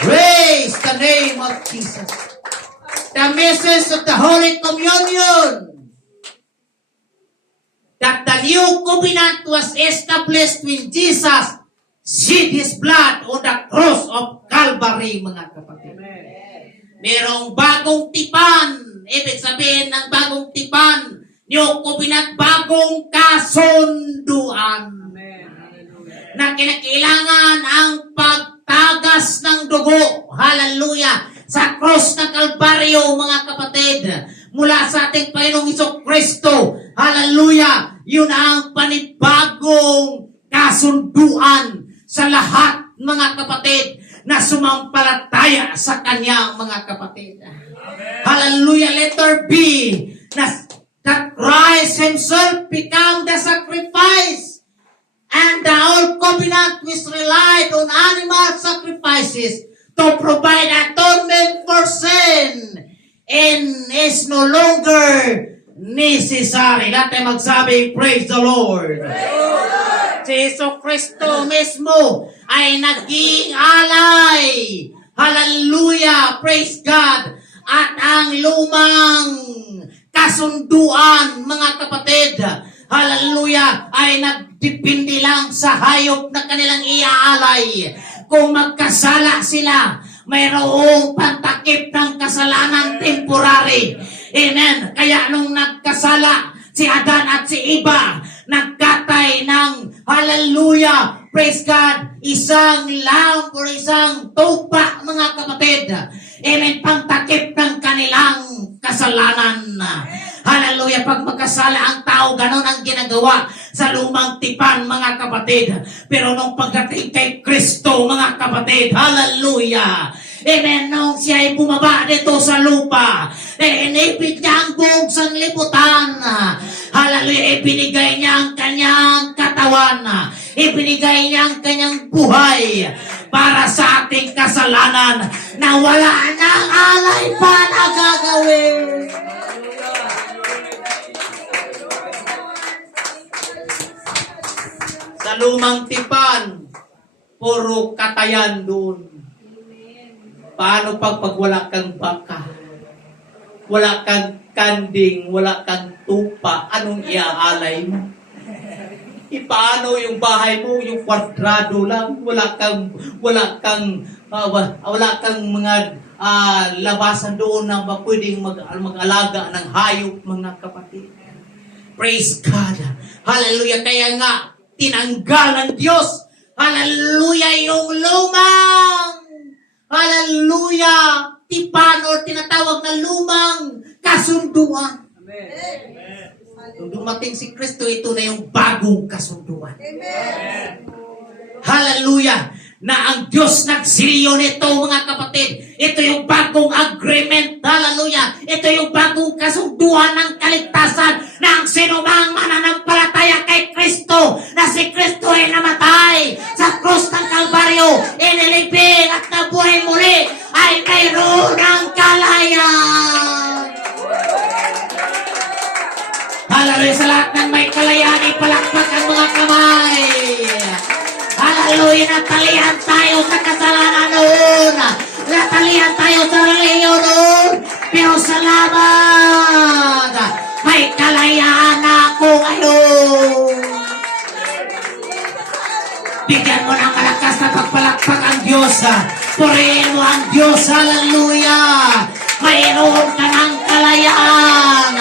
Praise the name of Jesus. The message of the Holy Communion, that the new covenant was established when Jesus shed His blood on the cross of Calvary, mga kapatid. Amen. Merong bagong tipan. Ibig sabihin ng bagong tipan, new covenant, bagong kasunduan. Amen. Hallelujah. Na kinakailangan ang pagtagas ng dugo. Hallelujah. Sa cross ng Kalbaryo, mga kapatid. Mula sa ating Panginoong Jesucristo. Hallelujah. Yun ang panibagong kasunduan sa lahat, mga kapatid, na sumampalataya sa Kanya, mga kapatid. Hallelujah. Letter B. That Christ Himself become the sacrifice, and the old covenant which relied on animal sacrifices to provide atonement for sin and is no longer necessary. Lahat tayo magsabi, praise the Lord. Si Jesucristo mismo ay naging alay. Hallelujah, praise God. At ang lumang kasunduan, mga kapatid, hallelujah, ay nagdepende lang sa hayop na kanilang iaalay. Kung magkasala sila, mayroong pantakip ng kasalanan temporary. Amen. Kaya nung nagkasala si Adan at si Eva, nagkatay ng, hallelujah, praise God, isang lamb or isang tupa, mga kapatid. Amen. Pantakip ng kanilang kasalanan. Hallelujah. Pag magkasala ang tao, ganon ang ginagawa sa lumang tipan, mga kapatid. Pero nung pagdating kay Kristo, mga kapatid, hallelujah. Amen. Nung siya ay bumaba dito sa lupa, inipit niya ang buong sanlibutan. Hallelujah. Ibinigay niya ang kanyang katawan. Ibinigay niya ang kanyang buhay para sa ating kasalanan na wala nang alay pa na gagawin. Sa lumang tipan, puro katayan doon. Paano pag wala kang baka? Wala kang kanding, wala kang tupa, anong iaalay mo? Paano yung bahay mo, yung kwadrado lang, wala kang mga labasan doon na pwedeng mag-alaga ng hayop, mga kapatid. Praise God. Hallelujah. Kaya nga, tinanggal ng Diyos. Hallelujah, yung lumang. Hallelujah. Paano tinatawag na lumang kasunduan. Amen. Nung dumating si Kristo, ito na yung bagong kasunduan. Amen. Hallelujah! Na ang Diyos nagsilyo nito, mga kapatid. Ito yung bagong agreement. Hallelujah! Ito yung bagong kasunduan ng kaligtasan na ang sinumang mananampalataya kay Kristo, na si Kristo ay namatay sa krus ng Kalbaryo, inilibing at nabuhay muli, ay mayroon ng kalayaan. Hallelujah! Sa lahat ng may kalayaan, ipalakpak ang mga kamay. Hallelujah! Natalihan tayo sa kasalanan noon. Natalihan tayo sa reliyon noon. Pero salamat! May kalayaan na ako ngayon. Bigyan mo ng malakas na pagpalakpak ang Diyos. Purihin mo ang Diyos. Hallelujah! Mayroon ka ng kalayaan.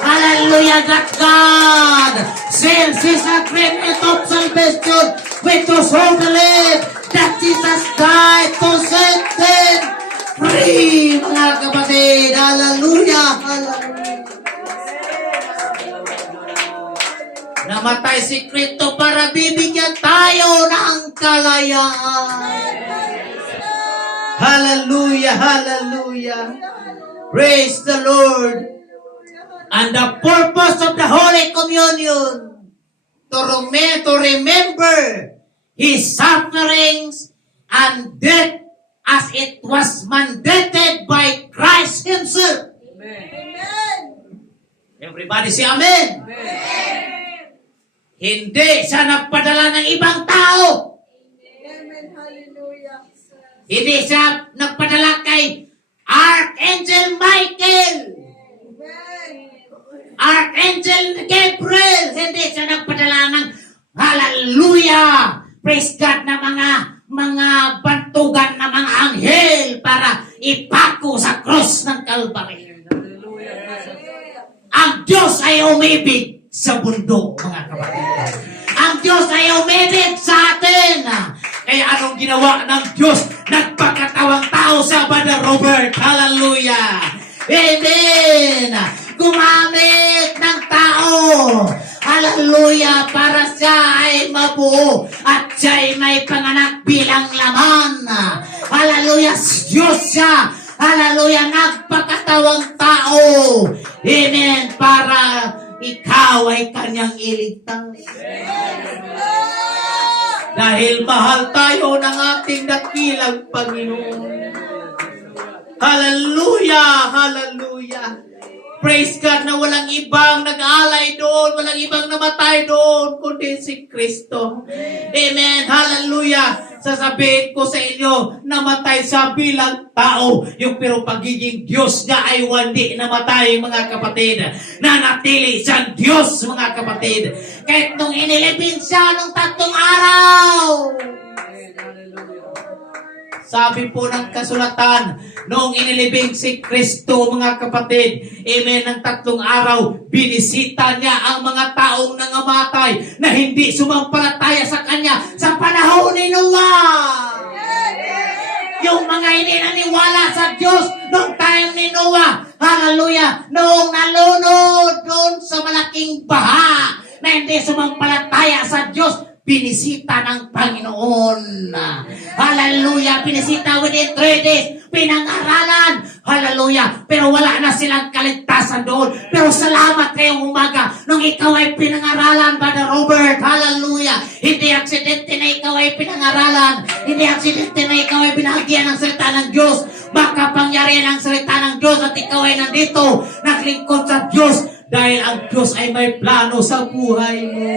Hallelujah, that God sends His agreement of salvation with those who believe that Jesus died to set them free, mga kapatid. Hallelujah, hallelujah. Namatay si Kristo para bibigyan tayo ng kalayaan. Hallelujah, hallelujah. Praise the Lord. And the purpose of the Holy Communion to remember His sufferings and death as it was mandated by Christ Himself. Amen. Everybody say Amen. Amen. Hindi siya nagpadala ng ibang tao. Amen. Hallelujah. Hindi siya nagpadala kay Archangel Michael. Amen. Archangel Gabriel, hindi siya nagpadala ng hallelujah, praise God, na mga bantugan na mga anghel para ipako sa cross ng Calvary. Hallelujah. Ang Diyos ay umibig sa bundok, mga kapatid. Ang Diyos ay umibig sa atin. Kaya anong ginawa ng Diyos? Nagpagkatawang tao sa Brother Robert. Hallelujah. Amen. Gumamit ng tao. Hallelujah. Para siya ay mabuo at siya ay may panganak bilang laman. Hallelujah. Diyos siya. Hallelujah. Nagpakatawang tao. Amen. Para ikaw ay kanyang iligtas. Dahil mahal tayo ng ating dakilang Panginoon. Hallelujah. Hallelujah. Praise God na walang ibang nag-alay doon, walang ibang namatay doon, kundi si Kristo. Amen. Hallelujah. Sasabihin ko sa inyo, namatay siya bilang tao. Yung pero pagiging Diyos niya ay hindi namatay, mga kapatid. Nanatili siyang Diyos, mga kapatid. Kahit nung inilibing siya nung 3 araw. Sabi po ng kasulatan, noong inilibing si Kristo, mga kapatid, amen, ng 3 araw, binisita niya ang mga taong nangamatay na hindi sumampalataya sa Kanya sa panahon ni Noah. Yung mga hindi naniwala sa Diyos noong time ni Noah, hallelujah, noong nalunod doon sa malaking baha na hindi sumampalataya sa Diyos, binisita ng Panginoon. Hallelujah. Binisita within 3 days. Pinangaralan. Hallelujah. Pero wala na silang kaligtasan doon. Pero salamat ngayong umaga nung ikaw ay pinangaralan, Brother Robert. Hallelujah. Hindi aksidente na ikaw ay pinangaralan. Hindi aksidente na ikaw ay binahagyan ng salita ng Diyos. Makapangyarihan ang salita ng Diyos at ikaw ay nandito naglingkod sa Diyos dahil ang Diyos ay may plano sa buhay mo.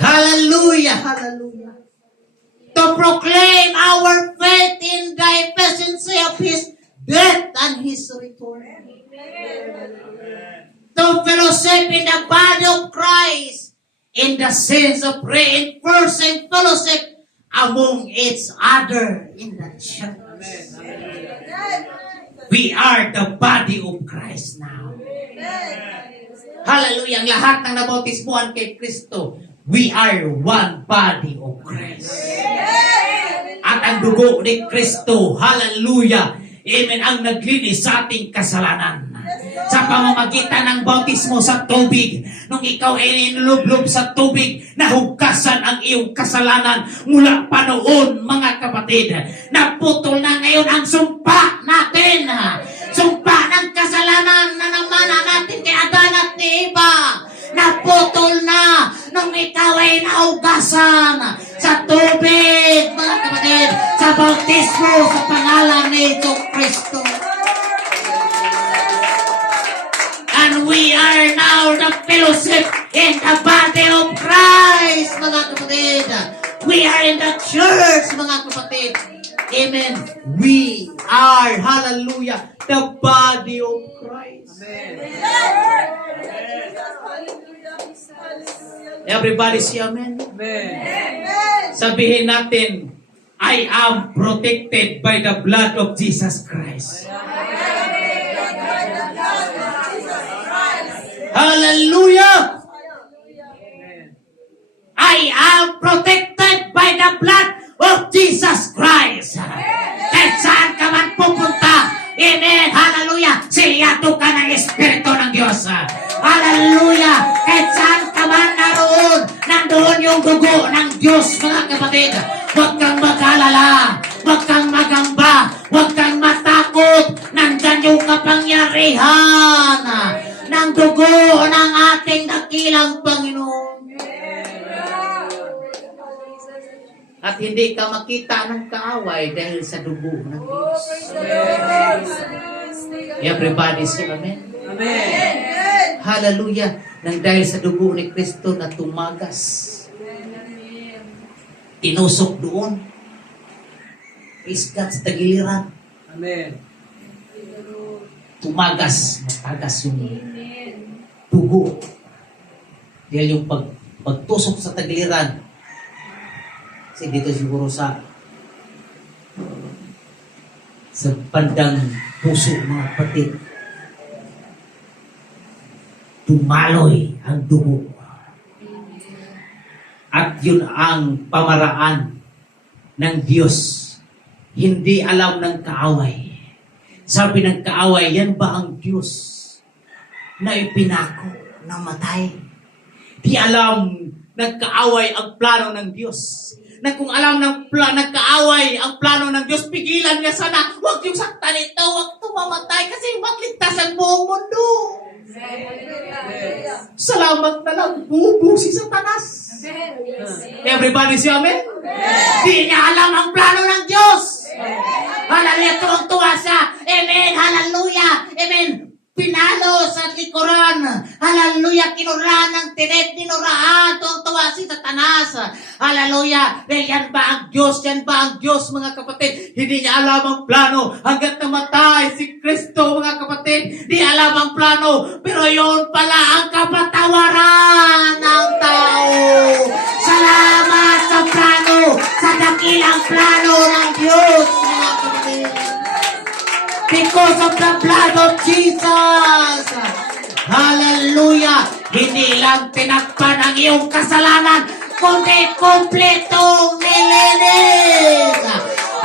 Hallelujah, hallelujah. To proclaim our faith in the efficiency of His death and His return. To fellowship in the body of Christ, in the sense of reinforcing fellowship among each other in the church. We are the body of Christ now. Hallelujah. Ang lahat ng nabautismuhan kay Kristo, we are one body of Christ. At ang dugo ni Kristo, hallelujah, amen, ang naglinis sa ating kasalanan. Sa pamamagitan ng bautismo sa tubig, nung ikaw ay inilublob sa tubig, nahugasan ang iyong kasalanan mula pa noon, mga kapatid. Naputol na ngayon ang sumpa natin. Sumpa ng kasalanan na namana natin kay Adan at ni Eva. Naputol na nung ikaw ay nahugasan sa tubig, mga kapatid, sa bautismo sa pangalan ni Kristo. And we are now the fellowship in the body of Christ, mga kapatid. We are in the church, mga kapatid. Amen. We are, hallelujah, the body of Christ. Everybody say amen. Sabihin natin, I am protected by the blood of Jesus Christ. Hallelujah! I am protected by the blood of Jesus Christ. Kahit saan ka man pupunta, amen, hallelujah, siyado ka ng Espiritu ng Diyos. Hallelujah! Kahit saan ka man naroon, nandoon yung dugo ng Diyos, mga kapatid. Huwag kang mag-alala, huwag kang magamba, huwag kang matakot. Nandyan yung kapangyarihan ng dugo ng ating dakilang Panginoon. At hindi ka makita ng kaaway dahil sa dugo ng Diyos. Everybody say amen. Amen. Hallelujah. Nang dahil sa dugo ni Kristo na tumagas. Tinusok doon. Praise God sa tagiliran. Amen. Tumagas. Matagas yung dugo. Dahil yung pagtusok sa tagiliran. Kasi dito siguro sa bandang puso, mga kapatid, tumaloy ang dugo. At yun ang pamaraan ng Diyos. Hindi alam ng kaaway. Sabi ng kaaway, yan ba ang Diyos na ipinako ng matay? Di alam ng kaaway ang plano ng Diyos. Na kung alam ng kaaway ang plano ng Diyos, pigilan niya sana, huwag yung saktan ito, huwag tumamatay kasi magligtas ang buong mundo. Salamat na lang, bubo si Satanas. Everybody say amen? Di niya alam ang plano ng Diyos. Hallelujah, tuwang-tuwa siya. Amen, hallelujah, amen. Pinalo sa likuran. Hallelujah, kinuraan ng tinik, kinuraan, tuwang-tuwa si Satanas. Hallelujah, dahil yan ba ang Diyos? Yan ba ang Diyos, mga kapatid? Hindi niya alam ang plano hanggat namatay si Kristo, mga kapatid. Di alam ang plano, pero yun pala ang kapatawaran ng tao. Salamat sa plano, sa dakilang plano ng Diyos, mga kapatid. Because of the blood of Jesus. Hallelujah. Hindi lang tinakpan ang iyong kasalanan, kundi kompletong nilinis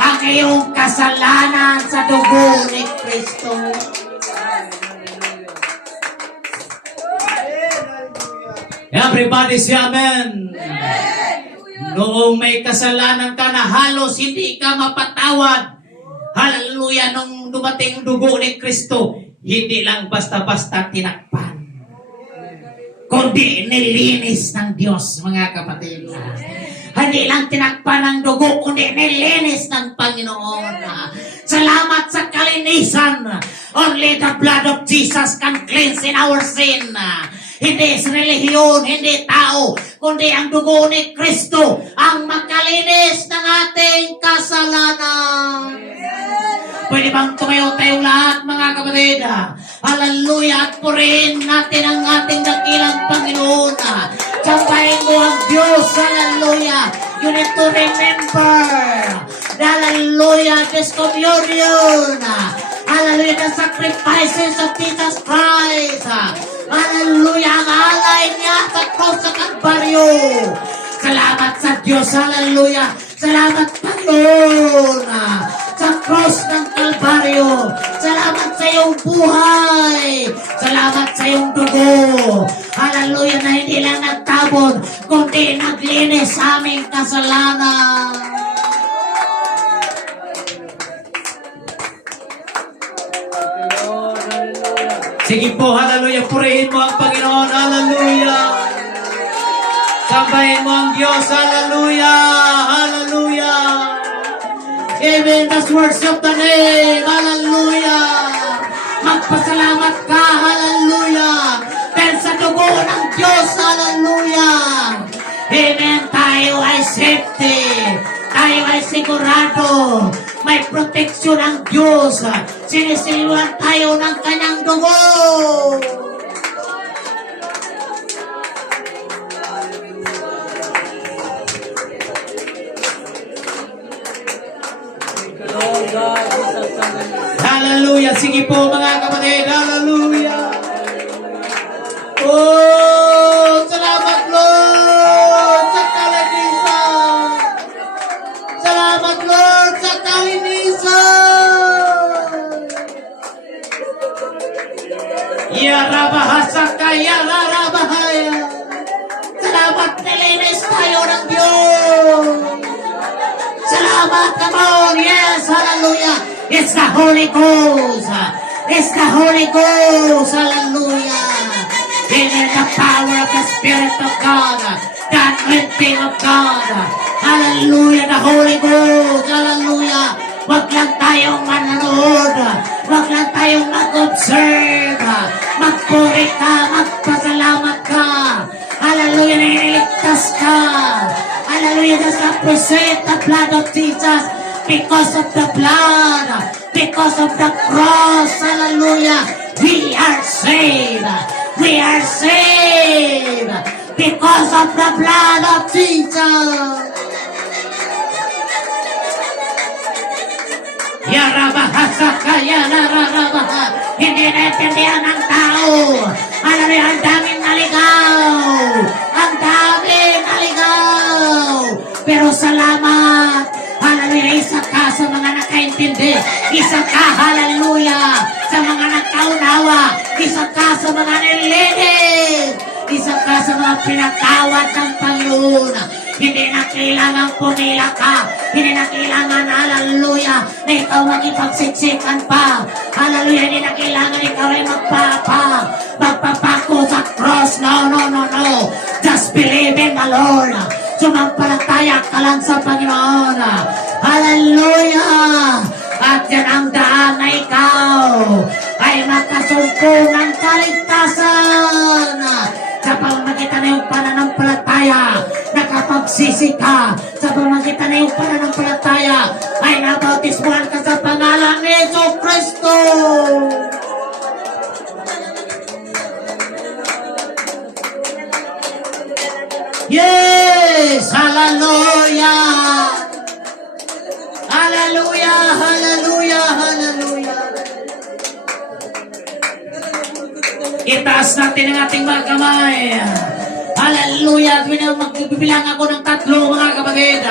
ang iyong kasalanan sa dugo ni Kristo. Everybody say amen. Noong may kasalanan ka na halos hindi ka mapatawad, hallelujah, nung dumating dugo ni Kristo, hindi lang basta-basta tinakpan, kundi nilinis ng Diyos, mga kapatid. Hindi lang tinakpan ng dugo, kundi nilinis ng Panginoon. Salamat sa kalinisan. Only the blood of Jesus can cleanse in our sin. Hindi relihiyon, hindi tao, kundi ang dugo ni Kristo ang makalinis ng ating kasalanan. Pwede bang tumayo tayong lahat, mga kapatid? Hallelujah! At purihin natin ang ating dakilang Panginoon. Sambahin mo ang Diyos. Hallelujah! You need to remember. Hallelujah! This communion. Hallelujah! The sacrifices of Jesus Christ. Hallelujah! Ang alay niya sa cross sa Kalbaryo. Salamat sa Diyos. Hallelujah! Salamat, Panginoon, sa cross ng Kalbaryo. Salamat sa iyong buhay. Salamat sa iyong dugo. Hallelujah, na hindi lang nagtabon, kundi naglinis sa aming kasalanan. Sige po, hallelujah. Purihin mo ang Panginoon. Hallelujah. Sambahin mo ang Diyos. Hallelujah. Hallelujah. Amen. Let's worship the name. Hallelujah. Magpasalamat ka. Hallelujah. Dahil sa dugo ng Diyos. Hallelujah. Amen. Tayo ay safety. Tayo ay sigurado. May proteksyon ang Diyos. Sinisiluan tayo ng kanyang dugo. Hallelujah. Sige po mga kapatid. Hallelujah. Oh, salamat Lord sa kalinisan. Salamat Lord sa kalinisan. Yarabahasaka, yararabahaya. Salamat, nilinis tayo ng Diyos. Salamat, come on. Yes, hallelujah. It's the Holy Ghost. It's the Holy Ghost. Hallelujah. It is the power of the Spirit of God. The anointing of God. Hallelujah. The Holy Ghost. Hallelujah. Wag lang tayong manonood. Wag lang tayong mag-observe. Magpuri ka. Magpasalamat ka. Hallelujah. Nililigtas ka. Hallelujah. Just appreciate the blood of Jesus. Because of the blood, because of the cross, hallelujah, we are saved. We are saved because of the blood of Jesus. Yarabahasaka, yararabaha. Hindi naintindihan ng tao. Hallelujah, ang daming naligaw. Ang daming naligaw. Pero salamat. Hallelujah, isa ka sa mga nakaintindi. Isa ka, hallelujah, sa mga nakaunawa. Isa ka sa mga nililig. Isa ka sa mga pinatawad ng Panginoon. Hindi na kailangan pumila ka. Hindi na kailangan, hallelujah, na ikaw magipagsiksikan pa. Hallelujah, hindi na kailangan ikaw ay magpapako sa cross. No, no, no, no. Just believe in the Lord. Sumampalataya ka lang sa Panginoon. Hallelujah! At yan ang daan na ikaw ay makasungkong ng kaligtasan. Sa pamamagitan na yung pananampalataya, nakapagsisi ka. Sa pamamagitan na yung pananampalataya, ay nabautismuhan ka sa pangalan ni Jesus Kristo. Yes! Hallelujah! Hallelujah! Hallelujah! Hallelujah! Itaas natin ang ating mga kamay. Hallelujah! Magbibilang ako ng 3 mga kapatid.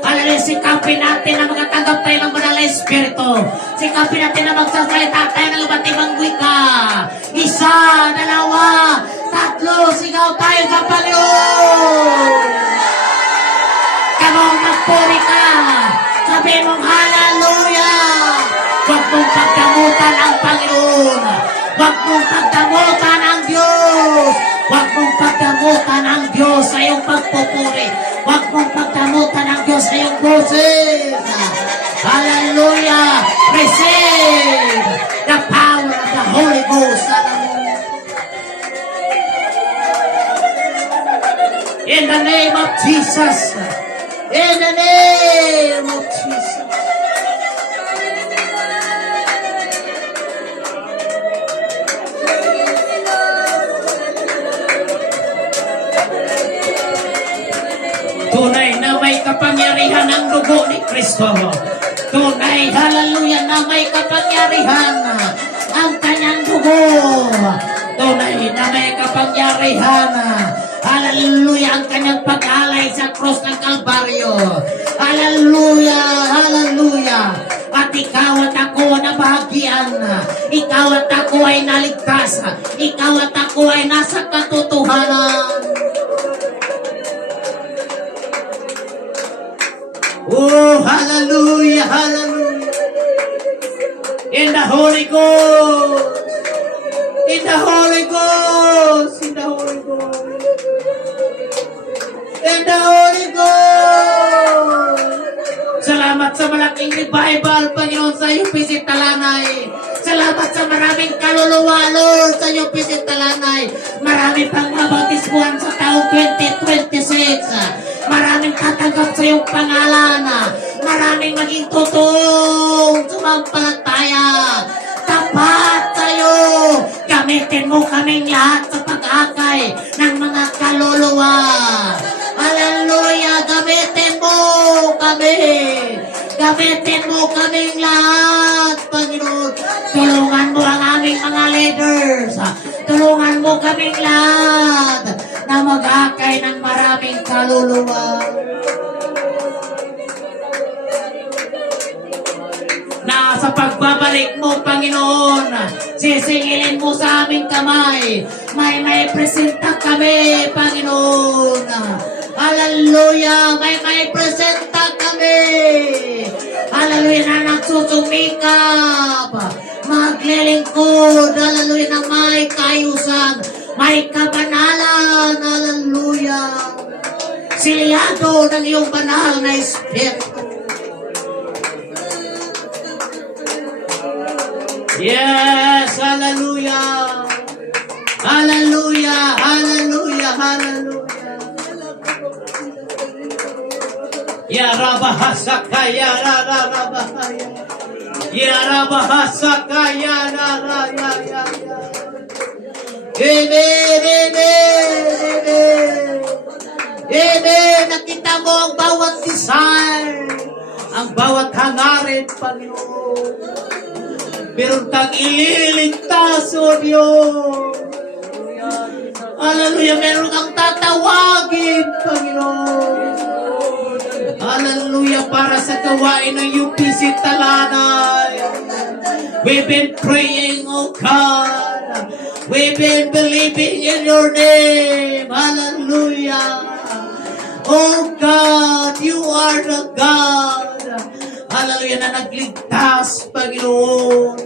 Hallelujah! Sikapin natin na magatanggap tayo ng Banal na Espiritu. Sikapin natin na magsasalita tayo ng iba't ibang wika. 1, 2, 3, sigaw tayo sa Panginoon. Kamong magpuri ka. Sabihin mong hallelujah. Huwag mong pagdamutan ang Panginoon. Huwag mong pagdamutan ang Diyos. Huwag mong pagdamutan ang Diyos sa iyong pagpupuri. Huwag mong pagdamutan ang Diyos sa iyong boses. Hallelujah. Receive the power of the Holy Ghost. In the name of Jesus. In the name of Jesus. kapangyarihan ang dugo ni Kristo. Tunay, hallelujah, na may kapangyarihan ang kanyang dugo. Tunay na may kapangyarihan, hallelujah, ang kanyang pag-alay sa cross ng Kalbaryo. Hallelujah, hallelujah. At ikaw at ako na bahagian. Ikaw at ako ay naligtas. Ikaw at ako ay nasa katotohanan. Oh, hallelujah, hallelujah. In the Holy Ghost. In the Holy Ghost. In the Holy Ghost. In the Holy Ghost. Salamat sa malaking revival, Panginoon, sa iyong pisit talanay. Salamat sa maraming kaluluwa, Lord, sa iyong pisit talanay. Marami pang mabautismuhan sa taong 2026. Maraming tatanggap sa iyong pangalan. Maraming maging totoong sumampalataya. Tapat sa iyo. Gamitin mo kaming lahat sa pag-akay ng mga kaluluwa. Hallelujah! Gamitin mo kami. Gamitin mo kaming lahat, Panginoon. Tulungan mo ang aming mga leaders. Tulungan mo kaming lahat na mag-akay ng maraming kaluluwa. Na sa pagbabalik mo, Panginoon, sisingilin mo sa aming kamay. May presenta kami, Panginoon. Hallelujah! May presenta kami. Hallelujah, na nagsusumikap. Maglilingkod. Hallelujah, na may kaayusan. May kabanalan. Hallelujah. Silyado ng iyong banal na Espiritu. Yes, hallelujah. Hallelujah, hallelujah, hallelujah. Ya rabahasaka ya rabahaya. Ya rabahasaka ya ya. Amen, amen. Amen. Nakita mo ang bawat desire, ang bawat hangarin, Panginoon. Meron kang ililigtas, O Diyos. Hallelujah. Meron kang tatawagin, Panginoon. Hallelujah. Para sa gawain ng UPC Talanay. We've been praying, O God. We've been believing in your name. Hallelujah. Oh God, you are the God. Hallelujah, na nagligtas, Panginoon.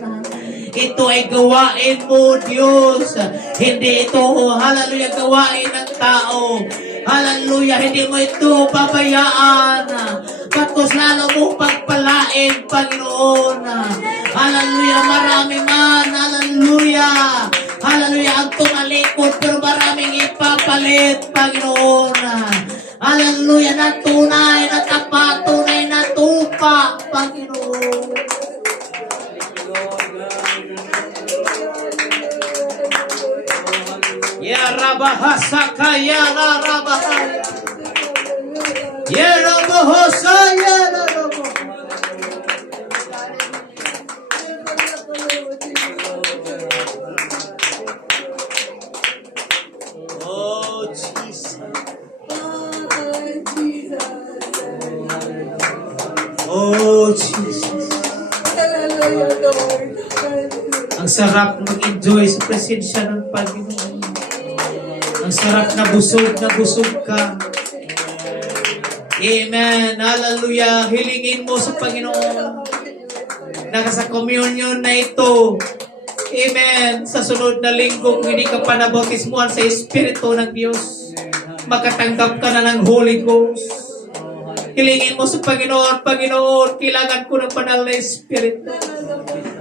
Ito ay gawain mo, Diyos. Hindi ito, hallelujah, gawain ng tao. Hallelujah, hindi mo ito pabayaan. Bakos lalo mo pagpalain, Panginoon. Hallelujah, marami man. Hallelujah. Hallelujah, ang tumalikod, pero maraming ipapalit, Panginoon. Hallelujah, na tunay, na tapat, tunay na tupa, Panginoon. Ya rabahasaka, ya rabahaya. Ya rabahosa, ya rabahosa. Oh, Jesus. Oh, Jesus. Ang sarap mag-enjoy sa presensya ng Panginoon. Ang sarap na busog ka. Amen. Hallelujah. Hilingin mo sa Panginoon. Sa communion na ito. Amen. Sa sunod na linggo, kung hindi ka pa nabautismuhan sa Espiritu ng Diyos, makatanggap ka na ng Holy Ghost. Hilingin mo sa Panginoon, Panginoon, kailangan ko ng banal na Espiritu.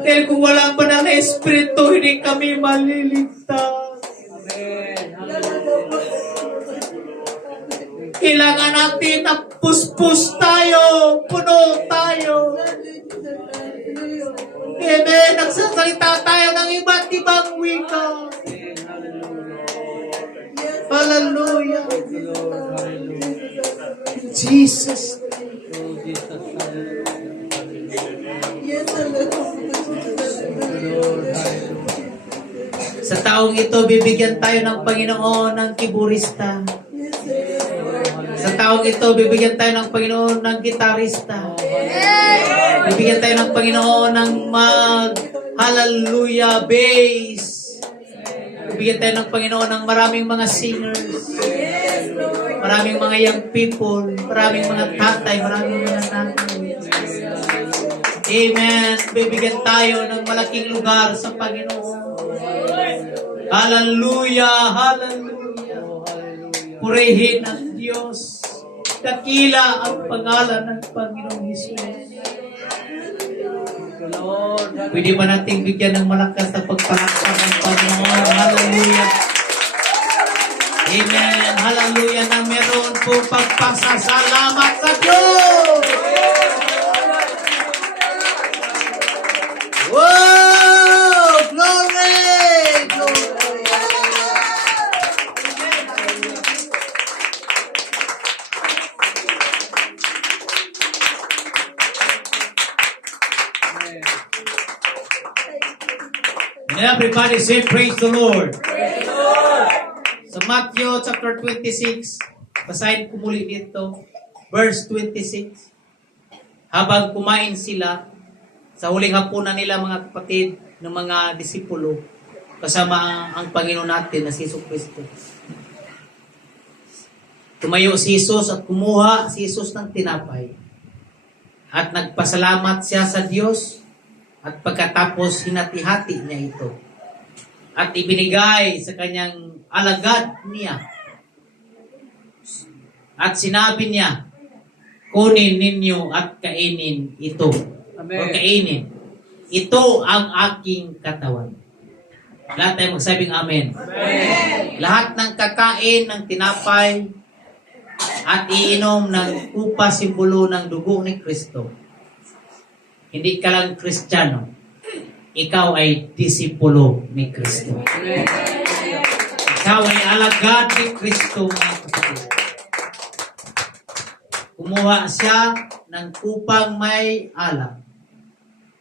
Dahil kung walang banal na Espiritu, hindi kami maliligtas. Kailangan natin na puspos tayo, puno tayo. Amen. Nagsasalita tayo ng iba't ibang wika. Hallelujah. Jesus. Yes, Lord. Sa taong ito, bibigyan tayo ng Panginoon ng kiburista. Sa taong ito, bibigyan tayo ng Panginoon ng gitarista. Bibigyan tayo ng Panginoon ng hallelujah bass. Bibigyan tayo ng Panginoon ng maraming mga singers. Maraming mga young people. Maraming mga tatay. Maraming mga nanay. Amen. Bibigyan tayo ng malaking lugar sa Panginoon. Hallelujah. Hallelujah. Purihin ang Diyos. Dakila ang pangalan ng Panginoong Hesus. Pwede ba nating bigyan ng malakas na pagpalakpak ng Panginoon? Hallelujah. Amen. Hallelujah na meron po pagpasasalamat sa Diyos. Wow! Glory! Glory! And everybody say, praise the Lord. Sa Matthew chapter 26, basahin ko muli dito, verse 26. Habang kumain sila, sa huling hapunan nila mga kapatid ng mga disipulo, kasama ang Panginoon natin na si Jesucristo. Tumayo si Jesus at kumuha si Jesus ng tinapay. At nagpasalamat siya sa Diyos at pagkatapos hinati-hati niya ito. At ibinigay sa kanyang alagad niya. At sinabi niya, kunin ninyo at kainin ito. Amen. O kainin. Ito ang aking katawan. Lahat tayo magsabing amen. Amen. Lahat ng kakain ng tinapay at iinom ng upa simbolo ng dugo ni Kristo. Hindi ka lang Kristiyano. Ikaw ay disipulo ni Kristo. Ikaw ay alagad ni Kristo, mga kapatid. Kumuha siya ng upang may alak.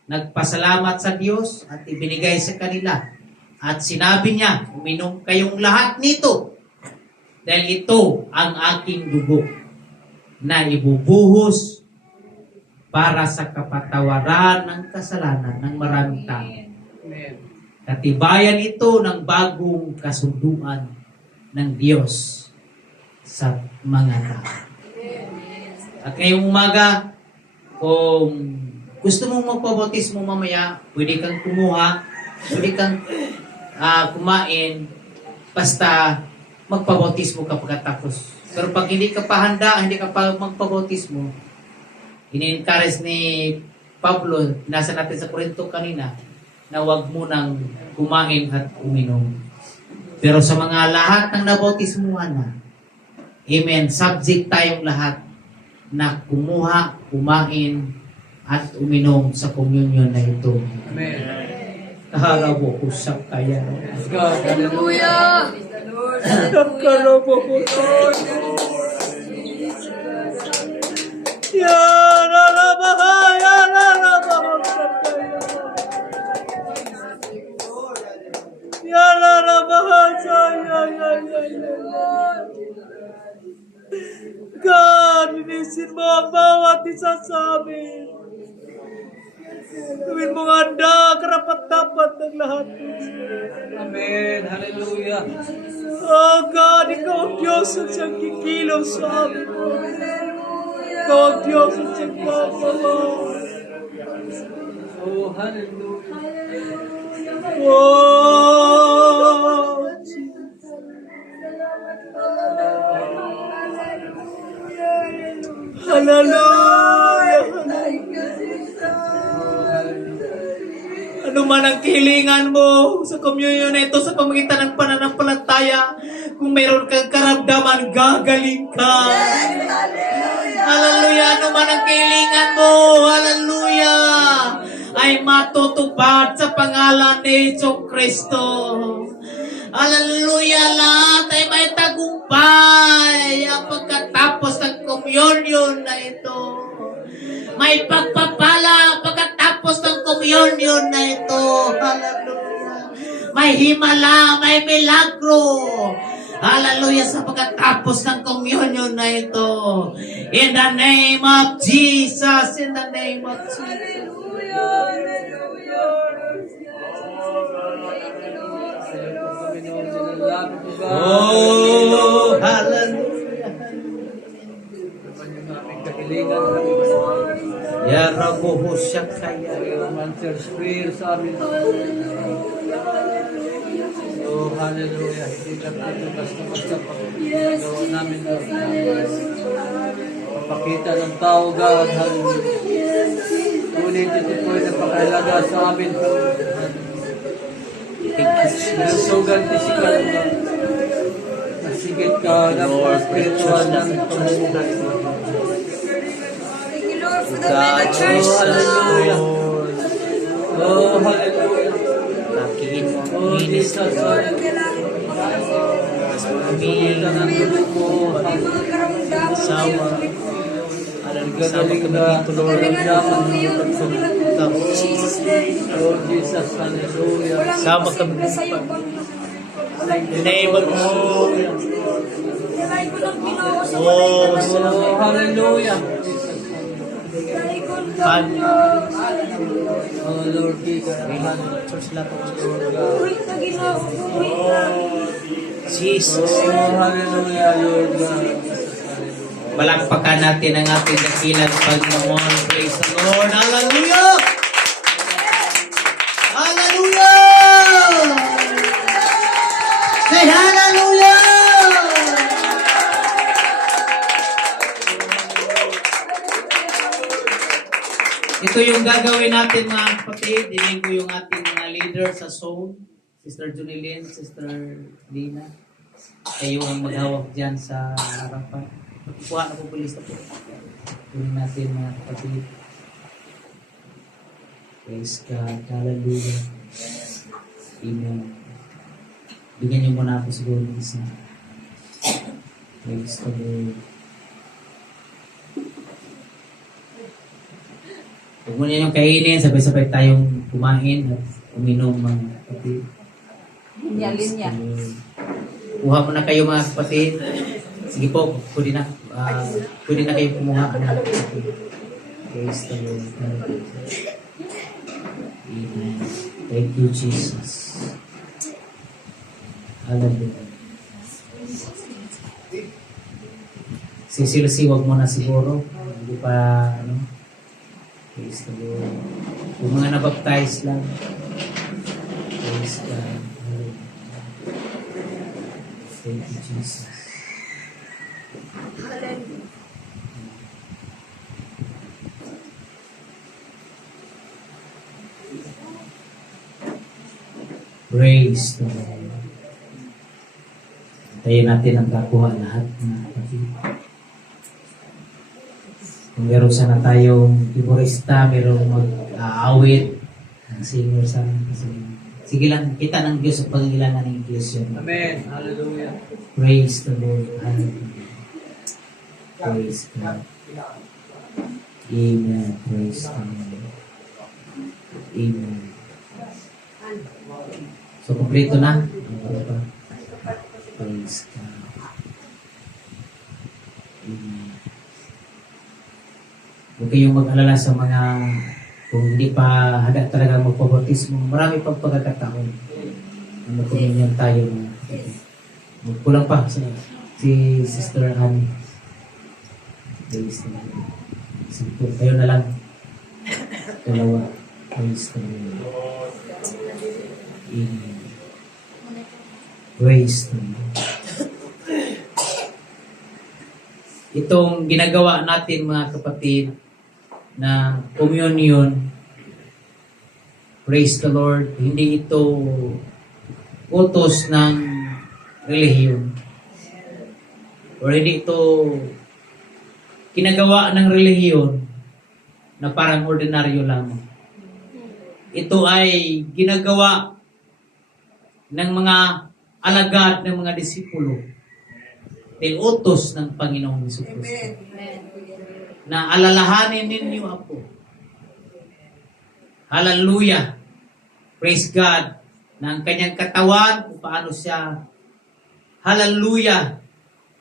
Nagpasalamat sa Diyos at ibinigay sa kanila. At sinabi niya, uminom kayong lahat nito. Dahil ito ang aking dugo na ibubuhos para sa kapatawaran ng kasalanan ng maraming tao. Katibayan ito ng bagong kasunduan ng Diyos sa mga tao. At ngayong umaga, kung gusto mong magpabautismo mamaya, pwede kang kumuha, pwede kang kumain, basta magpabautismo ka pagkatapos. Pero pag hindi ka pa handa, hindi ka pa magpabautismo, ini-encourage ni Pablo, nasa natin sa Korinto kanina, na huwag mo nang kumain at uminom. Pero sa mga lahat ng nabautismuhan na, amen, subject tayong lahat na kumuha, kumain, at uminom sa communion na ito. Amen. Kaharabo ko sa kaya. Hallelujah. Kaharabo ko sa God, linisin mo ang bawat isa sa amin. Gawin mo handa, karapat-dapat ng lahat. Amen. Hallelujah. Oh God, ikaw ang Diyos at siyang kikilaw sa amin. Ikaw ang Diyos at siyang gagawa. Oh, hallelujah. Oh, hallelujah. Ano man ang kahilingan mo sa communion na ito sa pamagitan ng pananampalataya, kung mayroon kang karamdaman, gagaling ka. Hallelujah. Ano man ang kahilingan mo, hallelujah, ay matutupad sa pangalan ni Jesucristo. Hallelujah, lahat ay may tagumpay ang pagkatapos ng communion na ito. May pagpapala pagkatapos ng communion na ito. Hallelujah. May himala, may milagro. Hallelujah, sa pagkatapos ng communion na ito. In the name of Jesus, in the name of Jesus. Oh, hallelujah. Ya Rabbuhu Shakaya. Answers prayer sa amin. Oh, hallelujah. Hindi lang ito basta-basta pagkagawa namin. Pakita ng tao, God. Hallelujah. Ngunit ito po ay napakalaga sa amin. Nagsugan pisikal na nasigit ka ng spiritual ng pamumuhay. God, Oh, hallelujah. Oh, hallelujah. lakihin mo ang Oh, inis Jesus, ko. Pakita ng tulog mo. Sawa. Gagaling na tulog ng yaman. Oh, Jesus, hallelujah. Sama kami. In the name of Oh, hallelujah. God. Oh, Lord Jesus. Jesus. Oh, hallelujah, Lord God. Palakpakan natin ang ating dakilang Panginoon. Praise the Lord. Hallelujah! Hallelujah! Say hallelujah! Ito yung gagawin natin mga kapatid. Dinig ko yung ating mga leader sa zone. Sister Junilyn, Sister Dina. Kayo ang maghawak dyan sa harapan. Kuha na po pulis na po. Tuloy natin mga kapatid. Praise God. Hallelujah. Amen. Bigyan niyo muna ako siguro ng isa. Praise the Lord. Huwag mo niyo yung kainin. Sabay-sabay tayong kumain at uminom mga kapatid. Linya. Kuha mo na kayo mga kapatid. Sige po, pwede na. Pwede na kayo kumuha. Praise the Lord. Amen. Thank you, Jesus. Hallelujah. Sisilasiwag mo na siguro. Hindi pa, Praise the Lord. Yung mga nabaptize lang. Praise God. Hallelujah. Thank you, Jesus. Praise the Lord. Tayo natin ang kakuha lahat mga kapatid. Kung meron sana tayong tiborista, merong mag-aawit, ang singer sana. Sige lang, kita ng Diyos sa pag-ilangan ng Diyos yun. Amen. Hallelujah. Praise the Lord. Hallelujah. Praise God. Amen. Praise the Lord. Amen. So, kompleto na. Praise God. Amen. Huwag kayong mag-alala sa mga kung hindi pa handa talaga magpabautismo. Marami pang pagkakataon. Mag-communion tayo. Magkulang pa si Sister Annie. Praise the Lord. Sige, kayo na lang. Dalawa. Praise the Lord. Amen. Praise the Lord. Itong ginagawa natin mga kapatid na communion, praise the Lord, hindi ito utos ng relihiyon. O hindi ito kinagawa ng relihiyon na parang ordinaryo lamang. Ito ay ginagawa ng mga alagad ng mga disipulo, utos ng Panginoong Hesus Kristo. Na alalahanin ninyo ako. Hallelujah. Praise God. Na ang kanyang katawan, kung paano siya, hallelujah,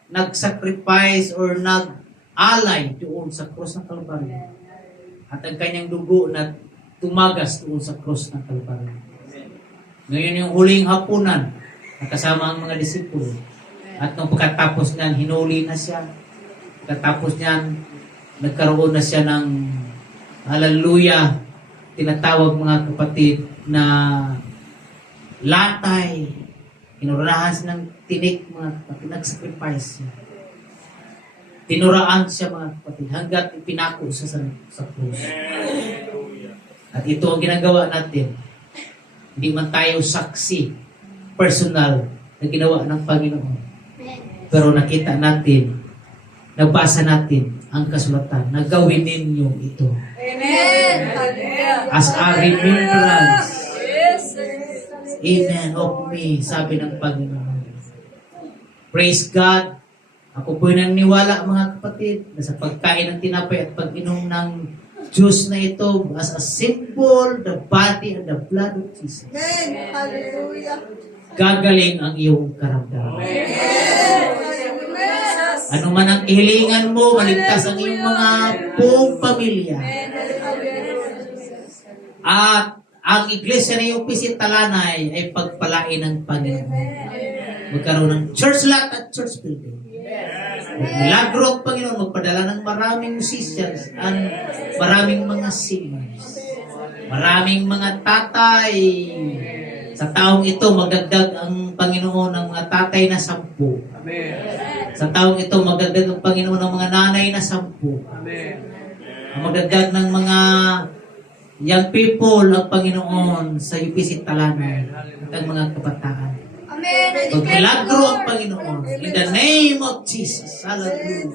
nag-sacrifice or nag-alay doon sa krus ng Kalbaryo. At ang kanyang dugo na tumagas doon sa krus ng Kalbaryo. Ngayon yung huling hapunan, nakasama ang mga disipulo. At nung pagkatapos niyan, hinuli na siya. Pagkatapos niyan, nagkaroon na siya ng hallelujah, tinatawag mga kapatid na latay. Kinurahan siya ng tinik mga kapatid, nag-sacrifice siya. Tinuraan siya mga kapatid hanggat ipinako siya sa krus. At ito ang ginagawa natin. Hindi man tayo saksi, personal, na ginawa ng Panginoon. Pero nakita natin, nabasa natin ang kasulatan na gawin ninyo ito. Amen. As a remembrance. Amen of me, sabi ng Panginoon. Praise God. Ako po'y naniniwala mga kapatid na sa pagkain ng tinapay at pag-inom ng juice na ito as a symbol, the body and the blood of Jesus. Amen. Hallelujah. Gagaling ang iyong karamdaman. Amen. Ano man ang kahilingan mo, maligtas ang iyong mga buong pamilya. At ang iglesia na iyong Pisit Talanay ay pagpalain ng Panginoon. Magkaroon ng church lot at church building. Milagro ang Panginoon, magpadala ng maraming musicians at maraming mga singers. Maraming mga tatay. Sa taong ito, magdagdag ang Panginoon ng mga tatay na 10. Amen. Sa taong ito, magdagdag ang Panginoon ng mga nanay na 10. Amen. Ang magdagdag ng mga young people ang Panginoon sa UPC Talanay at ang mga kabataan. Amen. Magmilagro ang Panginoon. In the name of Jesus. Hallelujah.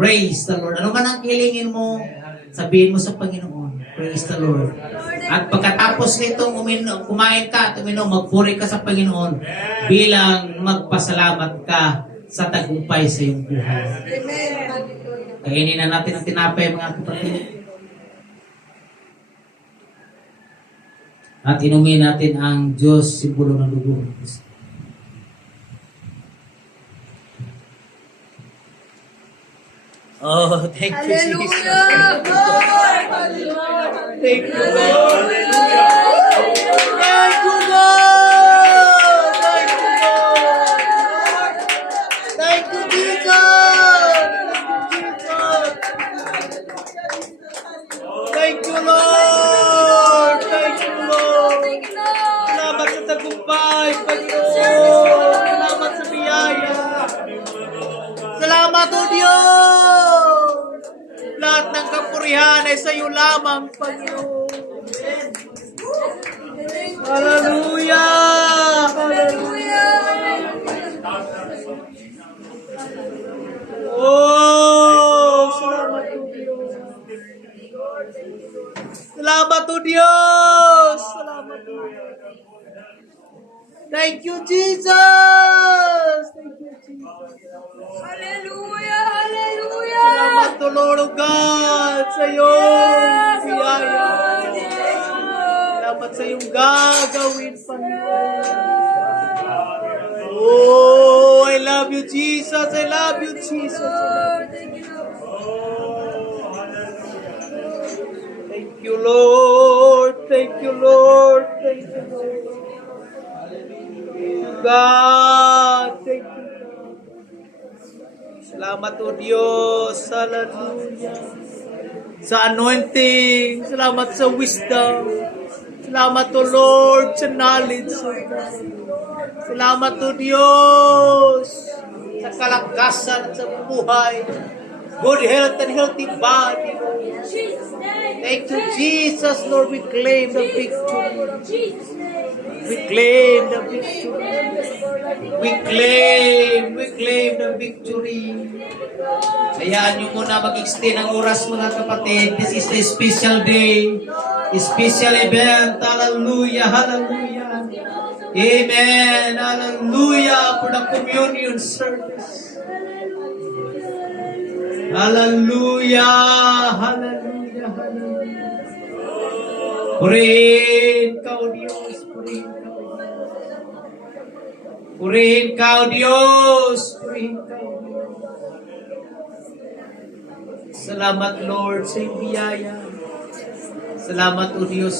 Praise the Lord. Ano man ang kilingin mo, sabihin mo sa Panginoon. Praise the Lord. At pagkatapos nitong kumain ka at uminom, magpuri ka sa Panginoon bilang magpasalamat ka sa tagumpay sa iyong buhay. Kainin na natin ang tinapay, mga kapatid. At inumin natin ang Diyos, simbolo ng dugo ng Kristo. Oh, thank you, Jesus. Hallelujah. Lord. Hallelujah. Thank you, Lord. Hallelujah. Thank you, Lord. Thank you, Lord. Thank you, Jesus. Thank you, Lord. Thank you, Lord. Salamat sa tagumpay, Panginoon. Salamat sa biyaya. Salamat, O Diyos. Lahat ng kapurihan ay sa iyo lamang, Panginoon. Hallelujah! Hallelujah! Oh, salamat, O Diyos. Salamat, O Diyos. Salamat, O Diyos. Thank you, Jesus. Thank you, Jesus. Hallelujah. Hallelujah. Salamat, O Lord of God, sa iyong biyaya. Salamat sa iyong gagawin, Panginoon. Oh, I love you, Jesus. I love you, Jesus. Thank you, Lord. Thank you, Lord. Thank you, Lord. God, thank you. Salamat, O Diyos. Hallelujah. Sa anointing. Salamat sa wisdom. Salamat, O Lord, sa knowledge. Salamat, O Diyos, sa kalakasan at sa buhay. Good health and healthy body, Lord. Thank you, Jesus, Lord. We claim the victory. We claim the victory. We claim the victory. Hayaan nyo muna mag-extend ang oras, mga kapatid. This is a special day, a special event. Hallelujah, hallelujah. Amen. Hallelujah for the communion service. Hallelujah. Hallelujah. Hallelujah. Purihin ka, O Diyos. Purihin ka, O Diyos. Purihin ka, O Diyos. Purihin ka, O Diyos. Salamat, Lord, sa iyong biyaya. Salamat, O Diyos.